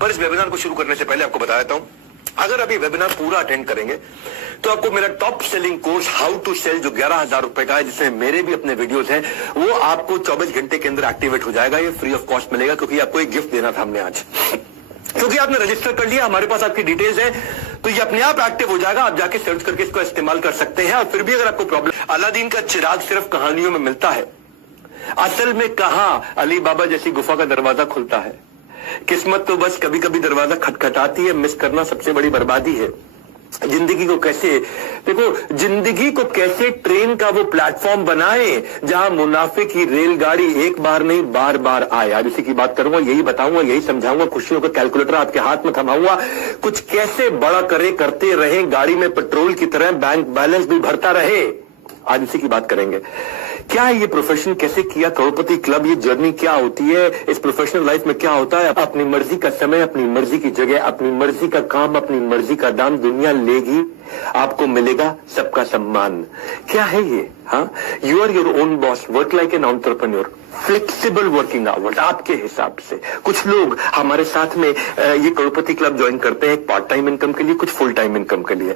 पर इस वेबिनार को शुरू करने से पहले आपको बता देता हूं, अगर अभी वेबिनार पूरा अटेंड करेंगे तो आपको मेरा top selling course how to sell जो 11,000 रुपए का है, जिसमें मेरे भी अपने वीडियोस हैं, वो आपको 24 घंटे के अंदर एक्टिवेट हो जाएगा। ये फ्री ऑफ कॉस्ट मिलेगा, क्योंकि आपको एक गिफ्ट देना था हमने आज, क्योंकि आपने रजिस्टर कर लिया, हमारे पास आपकी डिटेल्स है, तो ये अपने आप एक्टिव हो जाएगा। आप जाके सर्च करके इसको इस्तेमाल कर सकते हैं। और फिर भी अगर आपको प्रॉब्लम, अलादीन का चिराग सिर्फ कहानियों में मिलता है, असल में कहां अली बाबा जैसी गुफा का दरवाजा खुलता है। किस्मत तो बस कभी कभी दरवाजा खटखटाती है, मिस करना सबसे बड़ी बर्बादी है। जिंदगी को कैसे, देखो, जिंदगी को कैसे ट्रेन का वो प्लेटफॉर्म बनाए जहां मुनाफे की रेलगाड़ी एक बार नहीं बार बार आए। आज इसी की बात करूंगा, यही बताऊंगा, यही समझाऊंगा, खुशियों का कैलकुलेटर आपके हाथ में थमाऊंगा, कुछ कैसे बड़ा करते रहे, गाड़ी में पेट्रोल की तरह बैंक बैलेंस भी भरता रहे। आज इसी की बात करेंगे। क्या है ये प्रोफेशन, कैसे किया करोड़पति क्लब, ये जर्नी क्या होती है, इस प्रोफेशनल लाइफ में क्या होता है। अपनी मर्जी का समय, अपनी मर्जी की जगह, अपनी मर्जी का काम, अपनी मर्जी का दाम, दुनिया लेगी, आपको मिलेगा सबका सम्मान। क्या है ये? हाँ, you are your own boss, work like an entrepreneur, flexible working hours आपके हिसाब से। कुछ लोग हमारे साथ में ये करोड़पति क्लब ज्वाइन करते हैं पार्ट टाइम इनकम के लिए, कुछ फुल टाइम इनकम के लिए।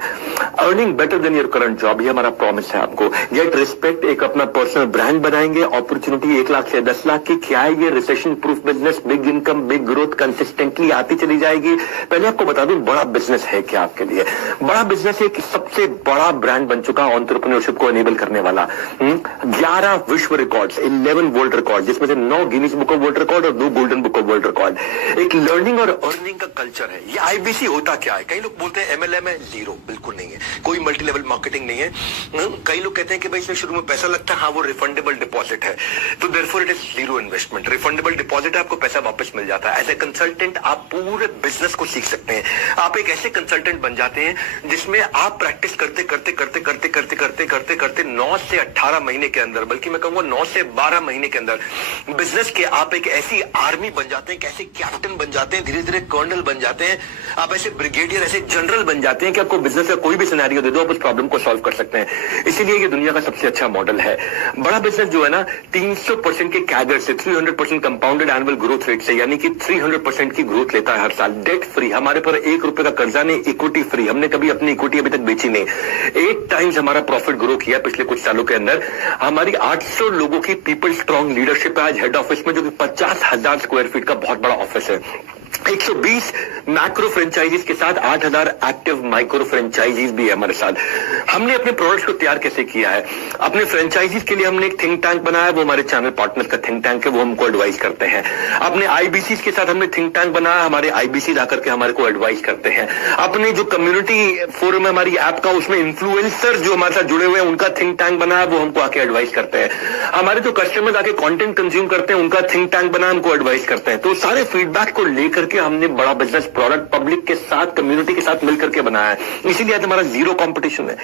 Earning better than your current job, ये हमारा प्रॉमिस है आपको। गेट रिस्पेक्ट, एक अपना पर्सनल ब्रांड बनाएंगे, अपॉर्चुनिटी 1 लाख से 10 लाख की। क्या है ये? Recession proof business, big income, big growth consistently आती चली जाएगी। पहले आपको बता दूं बड़ा बिजनेस है क्या आपके लिए। बड़ा बिजनेस एक सबसे बड़ा ब्रांड बन चुका एंटरप्रेन्योरशिप को एनेबल करने वाला। 11 विश्व रिकॉर्ड्स, 11 वर्ल्ड रिकॉर्ड, जिसमें से 9 Guinness book of world record और 2 golden book of world record. एक लर्निंग और अर्निंग का कल्चर है। ये आईबीसी होता क्या है? कई लोग बोलते हैं एमएलएम है, जीरो, बिल्कुल नहीं है। कोई मल्टी लेवल मार्केटिंग नहीं है। कई लोग कहते हैं कि भाई इसमें शुरू में पैसा लगता है, हाँ वो रिफंडेबल डिपॉजिट है, तो therefore it is zero investment. Refundable deposit है, आपको पैसा वापस मिल जाता है। एज ए कंसल्टेंट आप पूरे बिजनेस को सीख सकते हैं। आप एक ऐसे कंसल्टेंट बन जाते हैं जिसमें आप प्रैक्टिस करते करते करते करते करते करते करते करते 9 से 18 महीने के अंदर, बल्कि मैं कहूंगा 9 से 12 महीने के अंदर बिजनेस के आप एक ऐसी आर्मी बन जाते हैं, कैसे कैप्टन बन जाते हैं, धीरे धीरे कर्नल बन जाते हैं, आप ऐसे ब्रिगेडियर, ऐसे जनरल बन जाते हैं कि आपको बिजनेस का कोई भी सिनेरियो दे दो, आप उस प्रॉब्लम को सॉल्व कर सकते हैं। इसीलिए ये दुनिया का सबसे अच्छा मॉडल है। बड़ा बिजनेस जो है ना, 300% के कैडर से, 300% कंपाउंडेड एनुअल ग्रोथ रेट से, यानी कि 300% की ग्रोथ लेता है हर साल। डेट फ्री, हमारे पर 1 रुपए का कर्जा नहीं, इक्विटी फ्री, हमने कभी अपनी इक्विटी अभी तक बेची नहीं। 8 टाइम्स हमारा प्रॉफिट ग्रो किया पिछले कुछ सालों के अंदर। हमारी 800 लोगों की पीपल स्ट्रॉन्ग लीडरशिप है आज हेड ऑफिस में, जो कि 50,000 स्क्वायर फीट का बहुत बड़ा ऑफिस है। 120 मैक्रो फ्रेंचाइजीज के साथ 8,000 एक्टिव माइक्रो फ्रेंचाइजीज भी है हमारे साथ। हमने अपने प्रोडक्ट्स को तैयार कैसे किया है? अपने फ्रेंचाइजीज के लिए हमने एक थिंक टैंक बनाया, वो हमारे चैनल पार्टनर्स का थिंक टैंक है, वो हमको एडवाइस करते हैं। अपने आईबीसी के साथ हमने थिंक टैंक बनाया, हमारे आईबीसी आकर के हमारे को एडवाइस करते हैं। अपने जो कम्युनिटी फोरम है हमारी ऐप का, उसमें इन्फ्लुएंसर जो हमारे साथ जुड़े हुए हैं, उनका थिंक टैंक बनाया, वो हमको आके एडवाइस करते हैं। हमारे जो कस्टमर्स आके कंटेंट कंज्यूम करते हैं, उनका थिंक टैंक बना, हमको एडवाइस करते हैं। तो सारे फीडबैक को लेकर के हमने बड़ा बिजनेस प्रोडक्ट पब्लिक के साथ, कम्युनिटी के साथ मिलकर के बनाया है। इसीलिए आज हमारा जीरो कंपटीशन है।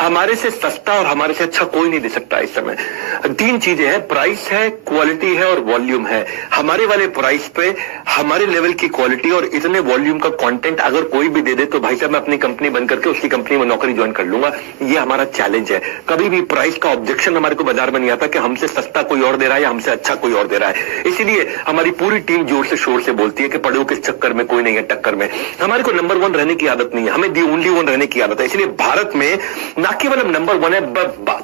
हमारे से सस्ता और हमारे से अच्छा कोई नहीं दे सकता इस समय। 3 चीजें हैं, प्राइस है, क्वालिटी है और वॉल्यूम है। हमारे वाले प्राइस पे हमारे लेवल की क्वालिटी और इतने वॉल्यूम का कंटेंट अगर कोई भी दे दे तो भाई साहब मैं अपनी कंपनी बंद करके उसकी कंपनी में नौकरी ज्वाइन कर लूंगा। ये हमारा चैलेंज है। कभी भी प्राइस का ऑब्जेक्शन हमारे को बाजार में नहीं आता कि हमसे सस्ता कोई और दे रहा है या हमसे अच्छा कोई और दे रहा है। इसीलिए हमारी पूरी टीम जोर से शोर से बोलती है कि पढ़ो किस चक्कर में, कोई नहीं है टक्कर में। हमारे को नंबर 1 रहने की आदत नहीं है, हमें दी ओनली 1 रहने की आदत है। इसलिए भारत में ना केवल हम नंबर 1 है,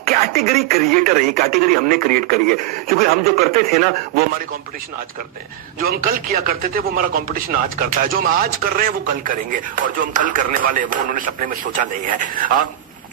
कैटेगरी क्रिएटर है। कैटेगरी हमने क्रिएट करी है, क्योंकि हम जो करते थे ना वो हमारे कंपटीशन आज करते हैं। जो हम कल किया करते थे वो हमारा कंपटीशन आज करता है। जो हम आज कर रहे हैं वो कल करेंगे, और जो हम कल करने वाले हैं वो उन्होंने सपने में सोचा नहीं है।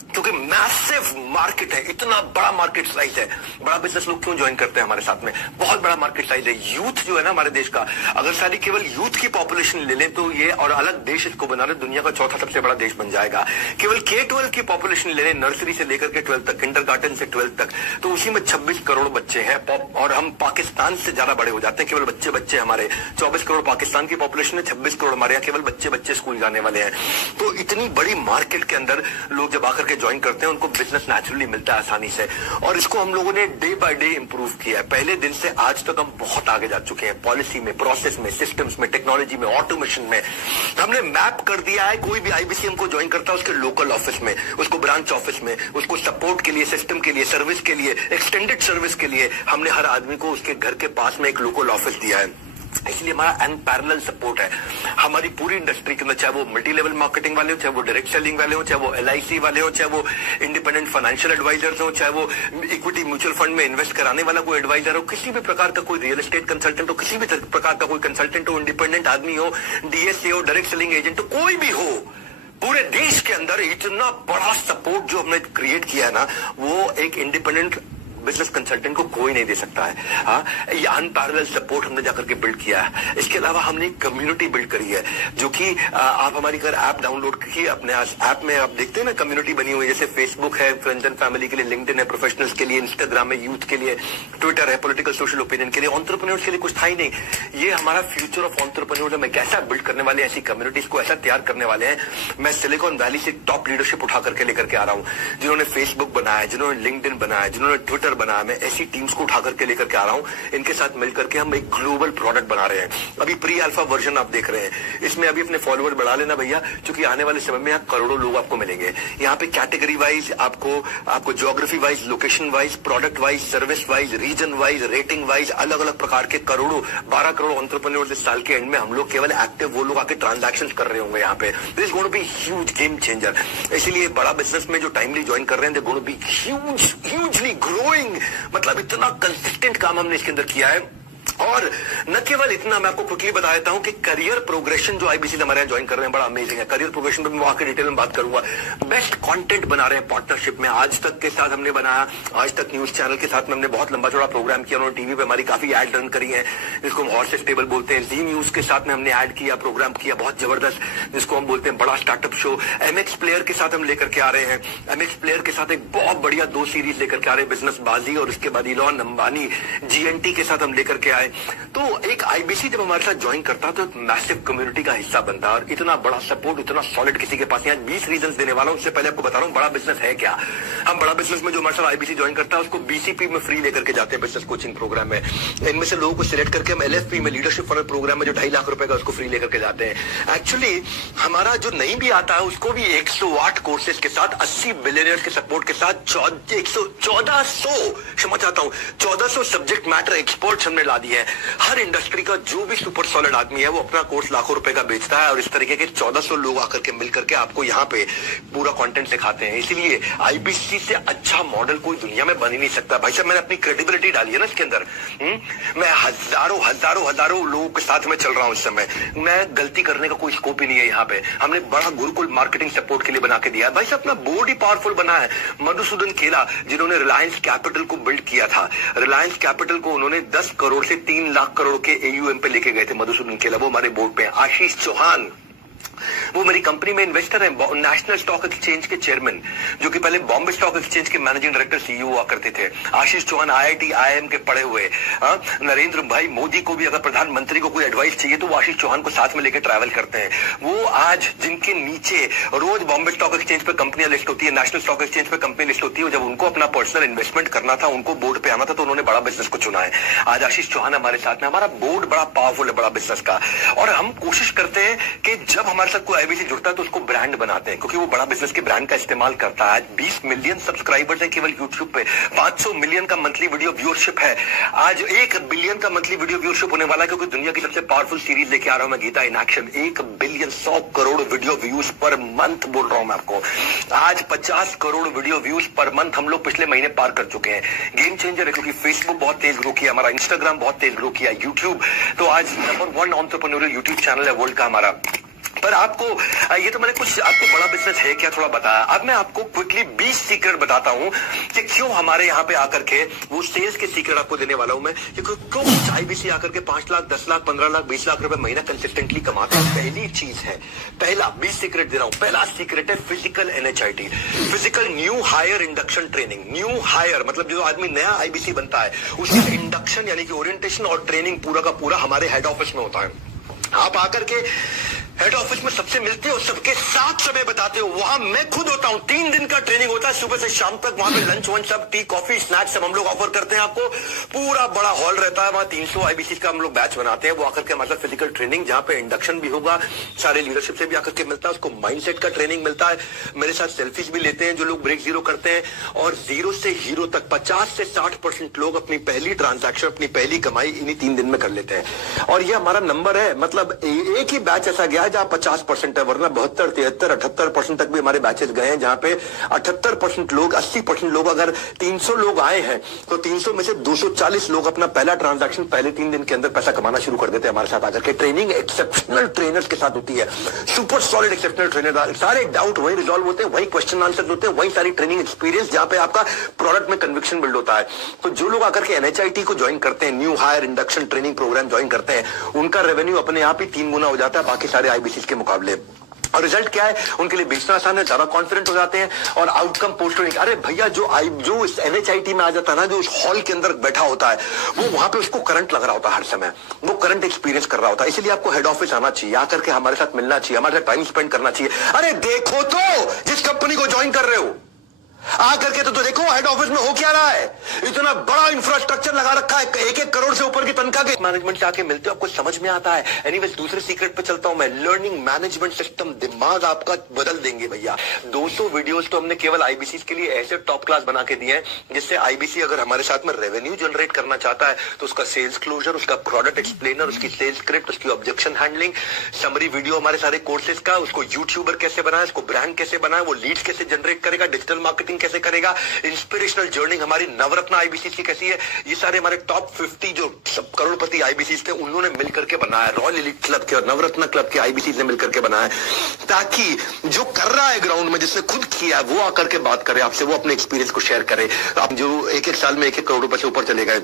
क्योंकि मैसिव मार्केट है, इतना बड़ा मार्केट साइज है। बड़ा बिजनेस लोग क्यों ज्वाइन करते हैं हमारे साथ में? बहुत बड़ा मार्केट साइज है। यूथ जो है ना हमारे देश का, अगर सारी केवल यूथ की पॉपुलेशन ले लें तो ये, और अलग देश इसको बना रहे, दुनिया का 4था सबसे बड़ा देश बन जाएगा। केवल K-12 की पॉपुलेशन ले लें, नर्सरी से लेकर के 12 तक, किंडरगार्टन से 12 तक, तो उसी में 26 करोड़ बच्चे हैं। और हम पाकिस्तान से ज्यादा बड़े हो जाते हैं। केवल बच्चे हमारे 24 करोड़ पाकिस्तान की पॉपुलेशन है, 26 करोड़ हमारे यहाँ केवल बच्चे स्कूल जाने वाले हैं। तो इतनी बड़ी मार्केट के अंदर लोग जब आकर के ज्वाइन करते हैं उनको बिजनेस नेचुरली मिलता है आसानी से। और इसको हम लोगों ने डे बाय डे इंप्रूव किया है। पहले दिन से आज तक हम बहुत आगे जा चुके हैं, पॉलिसी में, प्रोसेस में, सिस्टम्स में, टेक्नोलॉजी में, ऑटोमेशन में। हमने मैप कर दिया है, कोई भी आईबीसी हमको ज्वाइन करता है उसके लोकल ऑफिस में, उसको ब्रांच ऑफिस में, उसको सपोर्ट के लिए, सिस्टम के लिए, सर्विस के लिए, एक्सटेंडेड सर्विस के लिए हमने हर आदमी को उसके घर के पास में एक लोकल ऑफिस दिया है। इसलिए हमारा अनपैरेलल सपोर्ट है हमारी पूरी इंडस्ट्री के अंदर, चाहे वो मल्टी लेवल मार्केटिंग वाले हो, चाहे वो डायरेक्ट सेलिंग वाले हो, चाहे वो LIC वाले हो, चाहे वो इंडिपेंडेंट फाइनेंशियल एडवाइजर्स हो, चाहे वो इक्विटी म्यूचुअल फंड में इन्वेस्ट कराने वाला कोई एडवाइजर हो, किसी भी प्रकार का कोई रियल एस्टेट कंसल्टेंट हो, किसी भी प्रकार का कोई कंसल्टेंट हो, इंडिपेंडेंट आदमी हो, DSA हो, डायरेक्ट सेलिंग एजेंट हो, कोई भी हो, पूरे देश के अंदर इतना बड़ा सपोर्ट जो हमने क्रिएट किया है ना, वो एक इंडिपेंडेंट बिजनेस कंसल्टेंट को कोई नहीं दे सकता है। हाँ, ये अनपैरेलल सपोर्ट हमने जाकर के बिल्ड किया है। इसके अलावा हमने एक कम्युनिटी बिल्ड करी है, जो कि आप हमारी अगर ऐप डाउनलोड की, अपने ऐप में आप देखते हैं ना कम्युनिटी बनी हुई है, जैसे फेसबुक है फ्रेंड्स एंड फैमिली के लिए, लिंक्डइन है प्रोफेशनल्स के लिए, इंस्टाग्राम है यूथ के लिए, ट्विटर है पॉलिटिकल सोशल ओपिनियन के लिए, एंटरप्रेन्योर्स के लिए कुछ था ही नहीं। ये हमारा फ्यूचर ऑफ एंटरप्रेन्योर्स हम कैसा बिल्ड करने वाले हैं, ऐसी कम्युनिटीज को ऐसा तैयार करने वाले हैं। मैं सिलिकॉन वैली से टॉप लीडरशिप उठा करके लेकर के आ रहा हूं, जिन्होंने फेसबुक बनाया, जिन्होंने लिंक्डइन बनाया, जिन्होंने ट्विटर बनाया, मैं ऐसी टीम्स को उठा करके लेकर के आ रहा हूं। इनके साथ मिलकर के हम एक ग्लोबल प्रोडक्ट बना रहे हैं। अभी प्री अल्फा वर्जन आप देख रहे हैं, इसमें अभी अपने फॉलोअर बढ़ा लेना भैया, क्योंकि आने वाले समय में यहाँ करोड़ों लोग आपको मिलेंगे। यहाँ पे कैटेगरी वाइज आपको geography wise, location wise, product wise, service wise, region wise, rating wise, अलग अलग प्रकार के करोड़ों 12 करोड़ एंटरप्रेन्योर्स इस साल के एंड में हम लोग केवल एक्टिव वो लोग आके ट्रांजैक्शंस कर रहे होंगे यहाँ पे। This is going to be huge game changer. इसीलिए बड़ा बिजनेस में जो टाइमली ज्वाइन कर रहे हैं, they going to be hugely growing. मतलब इतना कंसिस्टेंट काम हमने इसके अंदर किया है। और न केवल इतना, मैं आपको क्विकली बता देता हूं कि करियर प्रोग्रेशन जो IBC हमारे यहाँ ज्वाइन कर रहे हैं, बड़ा अमेजिंग है। करियर प्रोग्रेशन पे मैं वहां के डिटेल में बात करूंगा। बेस्ट कंटेंट बना रहे हैं पार्टनरशिप में, आज तक के साथ हमने बनाया, आज तक न्यूज चैनल के साथ में हमने बहुत लंबा चौड़ा प्रोग्राम किया। उन्होंने टीवी पे हमारी काफी एड रन करी है, जिसको हम हॉर्सेस टेबल बोलते हैं। जी न्यूज के साथ में हमने ऐड किया, प्रोग्राम किया बहुत जबरदस्त, जिसको हम बोलते हैं बड़ा स्टार्टअप शो। MX प्लेयर के साथ हम लेकर के आ रहे हैं। MX प्लेयर के साथ एक बहुत बढ़िया 2 सीरीज लेकर के आ रहे हैं, बिजनेस बाजी और उसके बाद इलॉन अंबानी GNT के साथ हम लेकर के आए। तो एक IBC जब हमारे साथ ज्वाइन करता है तो एक मैसिव कम्युनिटी का हिस्सा बनता है। और इतना बड़ा सपोर्ट, इतना सॉलिड किसी के पास नहीं। आज 20 रीजंस देने वाला हूं। उससे पहले आपको बता रहा हूं बड़ा बिजनेस है क्या। हम बड़ा बिजनेस में जो हमारे साथ IBC ज्वाइन करता है उसको BCP में फ्री लेकर के जाते हैं, बिजनेस कोचिंग प्रोग्राम में। इनमें से लोगों को सिलेक्ट करके हम LFP में, लीडरशिप फनल प्रोग्राम में, जो 2.5 लाख रुपए का, उसको फ्री लेकर के जाते हैं। एक्चुअली हमारा जो नहीं भी आता है उसको भी 108 कोर्सेज के साथ, 80 बिलियनियर्स के सपोर्ट के साथ, 1400 सब्जेक्ट मैटर एक्सपर्ट्स हमने ला दिए हैं। हर इंडस्ट्री का जो भी सुपर सॉलिड आदमी है वो अपना कोर्स लाखों रुपए का बेचता है, और इस तरीके के 1400 लोग आकर के मिलकर के आपको यहाँ पे पूरा कंटेंट सिखाते हैं। इसीलिए IBC से अच्छा मॉडल कोई दुनिया में बन ही नहीं सकता। भाई साहब, मैंने अपनी क्रेडिबिलिटी डाली है ना इसके अंदर। मैं हजारों लोगों के साथ में चल रहा हूं इस समय। मैं गलती करने का कोई स्कोप ही नहीं है यहाँ पे। हमने बड़ा गुरुकुल मार्केटिंग सपोर्ट के लिए बना के दिया है। भाई साहब, अपना बोर्ड ही पावरफुल बना है। मधुसूदन खेला, जिन्होंने रिलायंस कैपिटल को बिल्ड किया था, रिलायंस कैपिटल को उन्होंने 10 करोड़ से 3 लाख करोड़ के AUM पे लेके गए थे मधुसूदन खेला, वो हमारे बोर्ड पे। आशीष चौहान, वो मेरी कंपनी में इन्वेस्टर है, नेशनल स्टॉक एक्सचेंज के चेयरमैन, जो कि पहले बॉम्बे स्टॉक एक्सचेंज के मैनेजिंग डायरेक्टर CEO हुआ करते थे। आशीष चौहान IIT IIM के पढ़े हुए। नरेंद्र भाई मोदी को भी अगर प्रधानमंत्री को कोई एडवाइस चाहिए तो वो आशीष चौहान को साथ में लेकर ट्रैवल करते हैं। वो आज जिनके नीचे रोज बॉम्बे स्टॉक एक्सचेंज पे कंपनियां लिस्ट होती है, नेशनल स्टॉक एक्सचेंज पे कंपनी लिस्ट होती है, जब उनको अपना पर्सनल इन्वेस्टमेंट करना था, उनको बोर्ड पे आना था, तो उन्होंने बड़ा बिजनेस को चुना है। आज आशीष चौहान हमारे साथ में। हमारा बोर्ड बड़ा पावरफुल है बड़ा बिजनेस का, और हम कोशिश करते हैं कि जब हमारे साथ कोई IBC जुड़ता है तो उसको ब्रांड बनाते हैं, क्योंकि वो बड़ा बिजनेस के ब्रांड का इस्तेमाल करता है। आज 20 मिलियन सब्सक्राइबर्स हैं केवल YouTube पे, 500 मिलियन का मंथली वीडियो व्यूअरशिप है, आज 1 बिलियन का मंथली वीडियो व्यूअरशिप होने वाला है, क्योंकि दुनिया की सबसे पावरफुल सीरीज लेके आ रहा हूं मैं, Gita in action. 1 billion 100 crore video views पर मंथ बोल रहा हूं मैं आपको। आज 50 करोड़ वीडियो व्यूज पर मंथ हम लोग पिछले महीने पार कर चुके हैं। गेम चेंजर है, क्योंकि फेसबुक बहुत तेज ग्रो किया, हमारा इंस्टाग्राम बहुत तेज ग्रो किया, यूट्यूब तो आज नंबर 1 एंटरप्रेन्योरियल यूट्यूब चैनल है वर्ल्ड का हमारा। पर आपको ये तो मैंने कुछ आपको बड़ा बिजनेस है क्या थोड़ा बताया। अब मैं आपको क्विकली 20 सीक्रेट बताता हूं कि क्यों हमारे यहाँ पे आकर के वो सेल्स के सीक्रेट आपको देने वाला हूं मैं, क्यों IBC आकर के 5 लाख 10 लाख 15 लाख 20 लाख रुपए महीना कंसिस्टेंटली कमाता है। पहली चीज है, पहला 20 सीक्रेट दे रहा हूं। पहला सीक्रेट है physical NHIT, physical new hire induction training. New hire मतलब जो आदमी नया IBC बनता है उसका इंडक्शन यानी कि ओरिएंटेशन और ट्रेनिंग पूरा का पूरा हमारे हेड ऑफिस में होता है। आप आकर के हेड ऑफिस में सबसे मिलते हो, सबके साथ समय बताते हो, वहां मैं खुद होता हूं। 3 दिन का ट्रेनिंग होता है, सुबह से शाम तक। वहां पे लंच वंच सब, टी कॉफी स्नैक्स सब हम लोग ऑफर करते हैं आपको। पूरा बड़ा हॉल रहता है, वहां 300 आईबीसी का हम लोग बैच बनाते हैं। वो आकर के हमारे साथ फिजिकल ट्रेनिंग, जहां पे इंडक्शन भी होगा, सारे लीडरशिप से भी आकर के मिलता है, उसको माइंडसेट का ट्रेनिंग मिलता है। मेरे साथ सेल्फीज भी लेते हैं जो लोग ब्रेक जीरो करते हैं। और जीरो से हीरो तक 50 से 60% लोग अपनी पहली ट्रांजैक्शन, अपनी पहली कमाई इन्हीं 3 दिन में कर लेते हैं। और ये हमारा नंबर है, मतलब एक ही बैच ऐसा गया है जहां 50% है, वरना 72, 73, 78% तक भी हमारे बैचेस गए हैं, जहां पे 78% लोग, 80% लोग, अगर 300 लोग आए हैं तो 300 में से 240 लोग अपना पहला ट्रांजैक्शन पहले 3 दिन के अंदर पैसा कमाना शुरू कर देते हैं हमारे साथ आकर के। ट्रेनिंग एक्सेप्शनल ट्रेनर्स के साथ होती है, सुपर सॉलिड एक्सेप्शनल ट्रेनर। सारे डाउट वही रिजॉल्व होते हैं, वही क्वेश्चन आंसर होते हैं, वही सारी ट्रेनिंग एक्सपीरियंस, जहां पे आपका प्रोडक्ट में कन्विक्शन बिल्ड होता है। तो जो लोग आकर के एनएचआईटी को ज्वाइन करते हैं, new hire induction training program join करते हैं, उनका रेवेन्यू अपने आप ही 3 गुना हो जाता है बाकी सारे आईबीसी के मुकाबले। और रिजल्ट क्या है, उनके लिए बेचना आसान है, ज्यादा कॉन्फिडेंट हो जाते हैं और आउटकम पोस्ट होने। अरे भैया, जो एनएचआईटी में आ जाता है ना, जो उस हॉल के अंदर बैठा होता है, वो वहां पे उसको करंट लग रहा होता है हर समय, वो करंट एक्सपीरियंस कर रहा होता है। इसलिए आपको हेड ऑफिस आना चाहिए, आकर के हमारे साथ मिलना चाहिए, हमारे साथ टाइम स्पेंड करना चाहिए। अरे देखो तो जिस कंपनी को ज्वाइन कर रहे हो, आकर के तो देखो हेड ऑफिस में हो क्या रहा है। इतना बड़ा इंफ्रास्ट्रक्चर लगा रखा है, 1-1 करोड़ से ऊपर की तनख्वाह के। मैनेजमेंट से आके मिलते हो, आपको समझ में आता है। एनीवेज, दूसरे सीक्रेट पे चलता हूं मैं। लर्निंग मैनेजमेंट सिस्टम, दिमाग आपका बदल देंगे भैया। 200 वीडियोस तो हमने केवल आईबीसी के लिए ऐसे टॉप क्लास बना के दिए हैं, जिससे आईबीसी अगर हमारे साथ में रेवेन्यू जनरेट करना चाहता है तो उसका सेल्स क्लोजर, उसका प्रोडक्ट एक्सप्लेनर, उसकी सेल्स स्क्रिप्ट, उसकी ऑब्जेक्शन हैंडलिंग, समरी वीडियो हमारे सारे कोर्सेज का, उसको यूट्यूबर कैसे बनाए, उसको ब्रांड कैसे बनाए, वो लीड्स कैसे जनरेट करेगा, डिजिटल मार्केटिंग कैसे करेगा, इंस्पिरेशनल जर्नी हमारी नवरत्न आईबीसी की कैसी है, ये सारे हमारे टॉप 50 जो सब करोड़पति आईबीसी थे, उन्होंने मिलकर के बनाया। रॉयल एलीट क्लब के और नवरत्न क्लब के आईबीसी ने मिलकर के बनाया, ताकि जो कर रहा है ग्राउंड में, जिसने खुद किया, वो आकर के बात करे आपसे, वो अपने एक्सपीरियंस को शेयर करे। आप जो 1-1 साल में 1-1 करोड़ रुपए से ऊपर चले गए,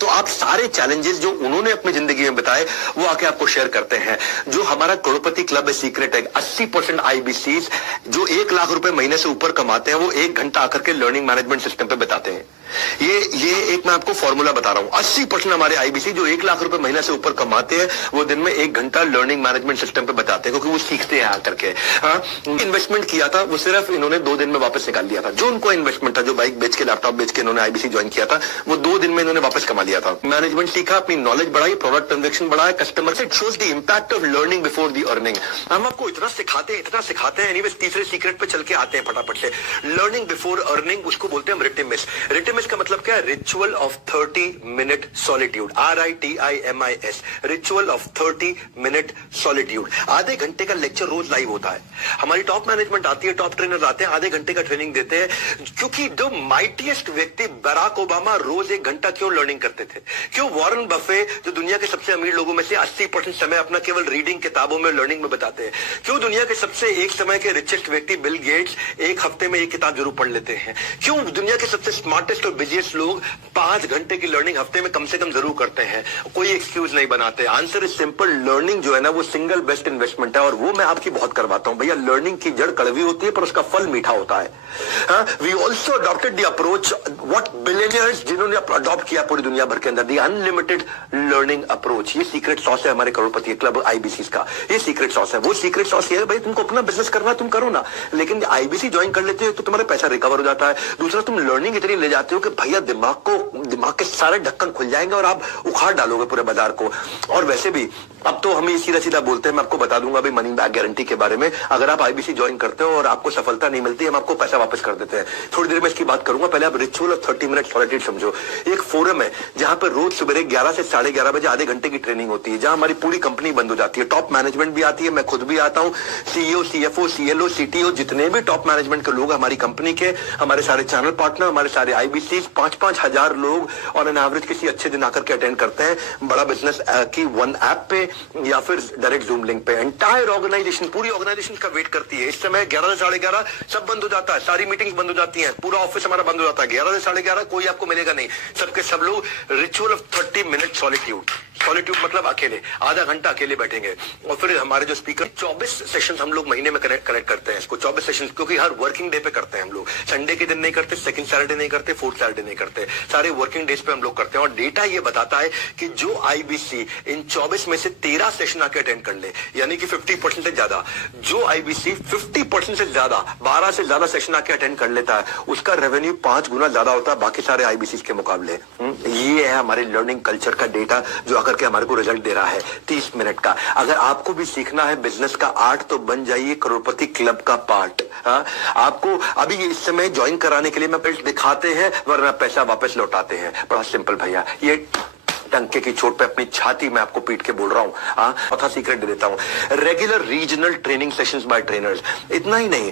तो आप सारे चैलेंजेस जो उन्होंने अपनी जिंदगी में बताए, वो आके आपको शेयर करते हैं। जो हमारा करोड़पति क्लब है, सीक्रेट है, 80% आईबीसी जो 1 लाख रुपए महीने से ऊपर कमाते हैं, वो 1 घंटा आकर के लर्निंग मैनेजमेंट सिस्टम पे बताते हैं। ये एक मैं आपको फॉर्मूला बता रहा हूं। 80% हमारे आईबीसी जो 1 लाख रुपए महीने से ऊपर कमाते हैं, वो दिन में 1 घंटा लर्निंग मैनेजमेंट सिस्टम पे बताते हैं, क्योंकि वो सीखते हैं आकर के। हाँ, इन्वेस्टमेंट किया था, वो सिर्फ इन्होंने 2 दिन में वापस निकाल लिया था। जो उनको इन्वेस्टमेंट था, जो बाइक बेच के, लैपटॉप बेच के इन्होंने आईबीसी ज्वाइन किया था, वो 2 दिन में इन्होंने वापस कमा लिया था। मैनेजमेंट सीखा, अपनी नॉलेज बढ़ाई, प्रोडक्ट कन्विक्शन बढ़ाया, कस्टमर से। It shows the impact of learning before the earning. हम आपको इतना सिखाते हैं। एनीवेज, तीसरे सीक्रेट पे चल के आते हैं फटाफट से। लर्निंग बिफोर अर्निंग, उसको बोलते हैं रिटिमिस। रिटिमिस का मतलब क्या है? Ritual of 30 minute solitude, RITIMIS, ritual of 30 minute solitude. आधे घंटे का लेक्चर रोज लाइव होता है। हमारी टॉप मैनेजमेंट आती है, टॉप ट्रेनर आते हैं, आधे घंटे का ट्रेनिंग देते हैं। क्योंकि जो माइटीएस्ट व्यक्ति बराक ओबामा रोज 1 घंटा क्यों लर्निंग करते थे? क्यों वॉरेन बफे, जो दुनिया के सबसे अमीर लोगों में से, 80% समय अपना केवल रीडिंग, किताबों में, लर्निंग में बताते हैं? क्यों दुनिया के सबसे एक समय के रिचेस्ट व्यक्ति बिल गेट्स 1 हफ्ते में 1 किताब जरूर पढ़ लेते हैं? क्यों दुनिया के सबसे स्मार्टेस्ट और बिजिएस्ट लोग 5 घंटे की लर्निंग हफ्ते में कम से कम जरूर करते हैं? कोई एक्सक्यूज नहीं बनाते। Answer is simple. लर्निंग जो है ना, वो सिंगल बेस्ट इन्वेस्टमेंट है, और वो मैं आपकी बहुत करवाता हूं भैया। लर्निंग की जड़ कड़वी होती है, पर उसका फल मीठा होता है। We also adopted the approach what billionaires, जिन्होंने अडॉप्ट किया पूरी दुनिया भर के अंदर, द अनलिमिटेड लर्निंग अप्रोच। ये सीक्रेट सॉस है हमारे करोड़पति क्लब आईबीसी का। ये सीक्रेट सॉस है। वो सीक्रेट सॉस ये है भाई, तुमको अपना बिजनेस करना है, तुम करो ना, लेकिन आईबीसी ज्वाइन कर लेते हो तो तुम्हारा पैसा रिकवर हो जाता है। दूसरा, तुम लर्निंग इतनी ले जाते हो कि भैया दिमाग के सारे ढक्कन खुल जाएंगे और आप उखाड़ डालोगे पूरे बाजार को। और वैसे भी अब तो हम ये सीधा सीधा बोलते हैं, मैं आपको बता दूंगा भाई मनी बैक गारंटी के बारे में। अगर आप आईबीसी ज्वाइन करते हो और आपको सफलता नहीं मिलती, हम आपको पैसा वापस कर देते हैं। थोड़ी देर में इसकी बात करूंगा। पहले आप रिचुअल ऑफ 30 मिनट सॉलिट्यूड समझो। एक फोरम है जहां पर रोज सुबह 11 से 11:30 बजे आधे घंटे की ट्रेनिंग होती है, जहां हमारी पूरी कंपनी बंद हो जाती है। टॉप मैनेजमेंट भी आती है, मैं खुद भी आता हूं, CEO, CFO, CLO, CTO, जितने भी टॉप मैनेजमेंट के लोग हमारी कंपनी के, हमारे सारे चैनल पार्टनर, हमारे सारे आईबीसी, 5-5 हजार लोग और एन एवरेज किसी अच्छे दिन आकर के अटेंड करते हैं। बड़ा बिजनेस की वन ऐप पे या फिर डायरेक्ट जूम लिंक पे। एंटायर ऑर्गेनाइजेशन, पूरी ऑर्गेनाइजेशन का वेट करती है। इस समय 11 से 11:30 सब बंद हो जाता है, सारी मीटिंग्स बंद हो जाती हैं, पूरा ऑफिस हमारा बंद हो जाता है। 11 से 11:30 कोई आपको मिलेगा नहीं। सबके सब लोग ritual of 30 minute solitude. Solitude मतलब अकेले, आधा घंटा अकेले बैठेंगे। और फिर हमारे जो स्पीकर 24 सेशन हम लोग महीने में कनेक्ट करते हैं इसको, 24 सेशन, क्योंकि हर वर्किंग डे पे करते हैं हम लोग। संडे के दिन नहीं करते, सेकंड सैटरडे नहीं करते, फोर्थ सैटरडे नहीं करते, सारे वर्किंग डेज पे हम लोग करते हैं। और डेटा ये बताता है कि जो आईबीसी इन 24 में से 13 सेशन आके अटेंड कर ले, यानी कि 50% से ज्यादा, जो आईबीसी 50% से ज्यादा, 12 से ज्यादा सेशन आके अटेंड कर लेता है, उसका रेवेन्यू 5 गुना ज्यादा होता है बाकी सारे आईबीसी के मुकाबले। ये है हमारे लर्निंग कल्चर का डेटा जो आकर के हमारे को रिजल्ट दे रहा है 30 मिनट का। अगर आपको भी सीखना है बिजनेस का आर्ट तो बन जाइए करोड़पति क्लब का पार्ट। आपको अभी इस समय ज्वाइन कराने के लिए मैं पेज दिखाते हैं, वरना पैसा वापस लौटाते हैं। बड़ा सिंपल भैया, ये टंके की चोट पे अपनी छाती में आपको पीट के बोल रहा हूं। चौथा सीक्रेट दे देता हूं, regular regional training sessions bye trainers. इतना ही नहीं,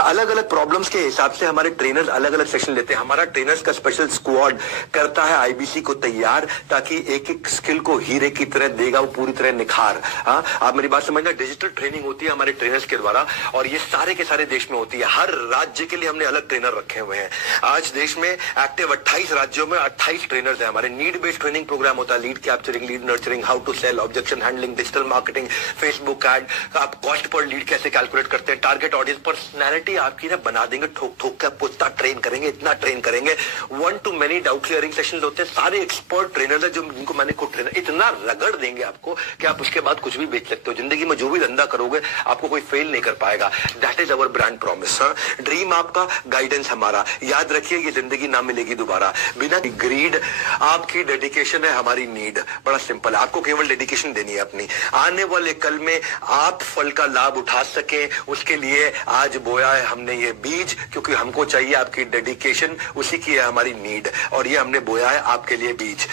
अलग अलग प्रॉब्लम्स के हिसाब से हमारे ट्रेनर्स अलग अलग सेशन लेते हैं। हमारा ट्रेनर्स का स्पेशल स्क्वाड करता है आईबीसी को तैयार, ताकि एक एक स्किल को हीरे की तरह देगा वो पूरी तरह निखार। आप मेरी बात समझना, डिजिटल ट्रेनिंग होती है हमारे ट्रेनर्स के द्वारा, और ये सारे के सारे देश में होती है। हर राज्य के लिए हमने अलग ट्रेनर रखे हुए हैं। आज देश में एक्टिव 28 राज्यों में 28 ट्रेनर्स है हमारे। नीड बेस्ड ट्रेनिंग प्रोग्राम होता है, lead capturing, lead nurturing, how to sell, objection handling, digital marketing, Facebook ad, आप कॉस्ट पर लीड कैसे कैलकुलेट करते हैं, टारगेट ऑडियंस, पर्सनैलिटी आपकी ना बना देंगे, ठोक ठोक के आपको इतना ट्रेन करेंगे, इतना ट्रेन करेंगे। 1 to many doubt clearing sessions होते हैं। सारे एक्सपर्ट ट्रेनर है जो जिनको मैंने खुद ट्रेनर, इतना रगड़ देंगे आपको कि आप उसके बाद कुछ भी बेच सकते हो। जिंदगी में जो भी धंधा करोगे आपको कोई फेल नहीं कर पाएगा। That is our brand promise. Dream आपका, गाइडेंस हमारा। याद रखिए ये जिंदगी ना मिलेगी दोबारा। बिना ग्रीड, आपकी डेडिकेशन है हमारी नीड। बड़ा सिंपल है, आपको केवल डेडिकेशन देनी है अपनी। आने वाले कल में आप फल का लाभ उठा सके, उसके लिए आज बोया है हमने ये बीज, क्योंकि हमको चाहिए आपकी डेडिकेशन, उसी की है हमारी नीड, और ये हमने बोया है आपके लिए बीज।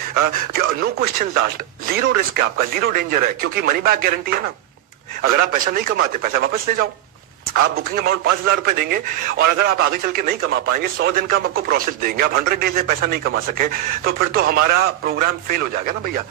No question asked, zero risk है आपका, जीरो डेंजर है, क्योंकि मनी बैक गारंटी है ना। अगर आप पैसा नहीं कमाते, पैसा वापस ले जाओ। आप बुकिंग अमाउंट 5,000 रुपए देंगे, और अगर आप आगे चल के नहीं कमा पाएंगे, 100 दिन का हम आपको प्रोसेस देंगे। आप 100 डेज में पैसा नहीं कमा सके तो फिर तो हमारा प्रोग्राम फेल हो जाएगा ना भैया।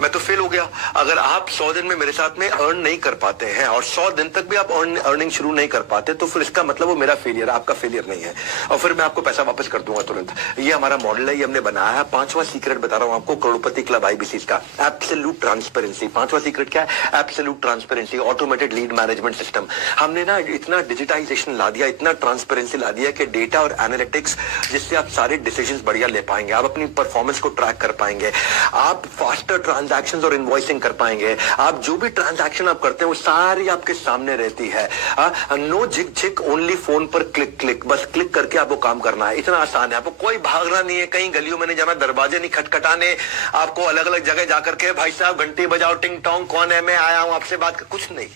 मैं तो फेल हो गया। अगर आप 100 दिन में मेरे साथ में अर्न नहीं कर पाते हैं, और 100 दिन तक भी आप अर्निंग शुरू नहीं कर पाते, तो फिर इसका मतलब वो मेरा फेलियर, आपका फेलियर नहीं है, और फिर मैं आपको पैसा वापस कर दूंगा तुरंत। ये हमारा मॉडल है, ये हमने बनाया है। 5वां सीक्रेट बता रहा हूं आपको, करोड़पति क्लब आईबीसी का, एब्सोल्यूट ट्रांसपेरेंसी। 5वां सीक्रेट क्या है? Absolute transparency, automated lead management system. हमने ना इतना डिजिटाइजेशन ला दिया, इतना ट्रांसपेरेंसी ला दिया कि डेटा और एनालिटिक्स, जिससे आप सारे डिसीजंस बढ़िया ले पाएंगे, आप अपनी परफॉर्मेंस को ट्रैक कर पाएंगे, आप फास्टर ट्रांजैक्शंस और इनवॉइसिंग कर पाएंगे। आप जो भी ट्रांजैक्शन आप करते हैं वो सारी आपके सामने रहती है। नो झिक झिक, ओनली फोन पर क्लिक क्लिक, बस क्लिक करके आपको काम करना है। इतना आसान है, आपको कोई भागना नहीं है, कहीं गलियों में नहीं जाना, दरवाजे नहीं खटखटाने, आपको अलग अलग जगह जाकर के भाई साहब घंटी बजाओ, टिंग टोंग, कौन है, मैं आया हूं आपसे बात कर, कुछ नहीं।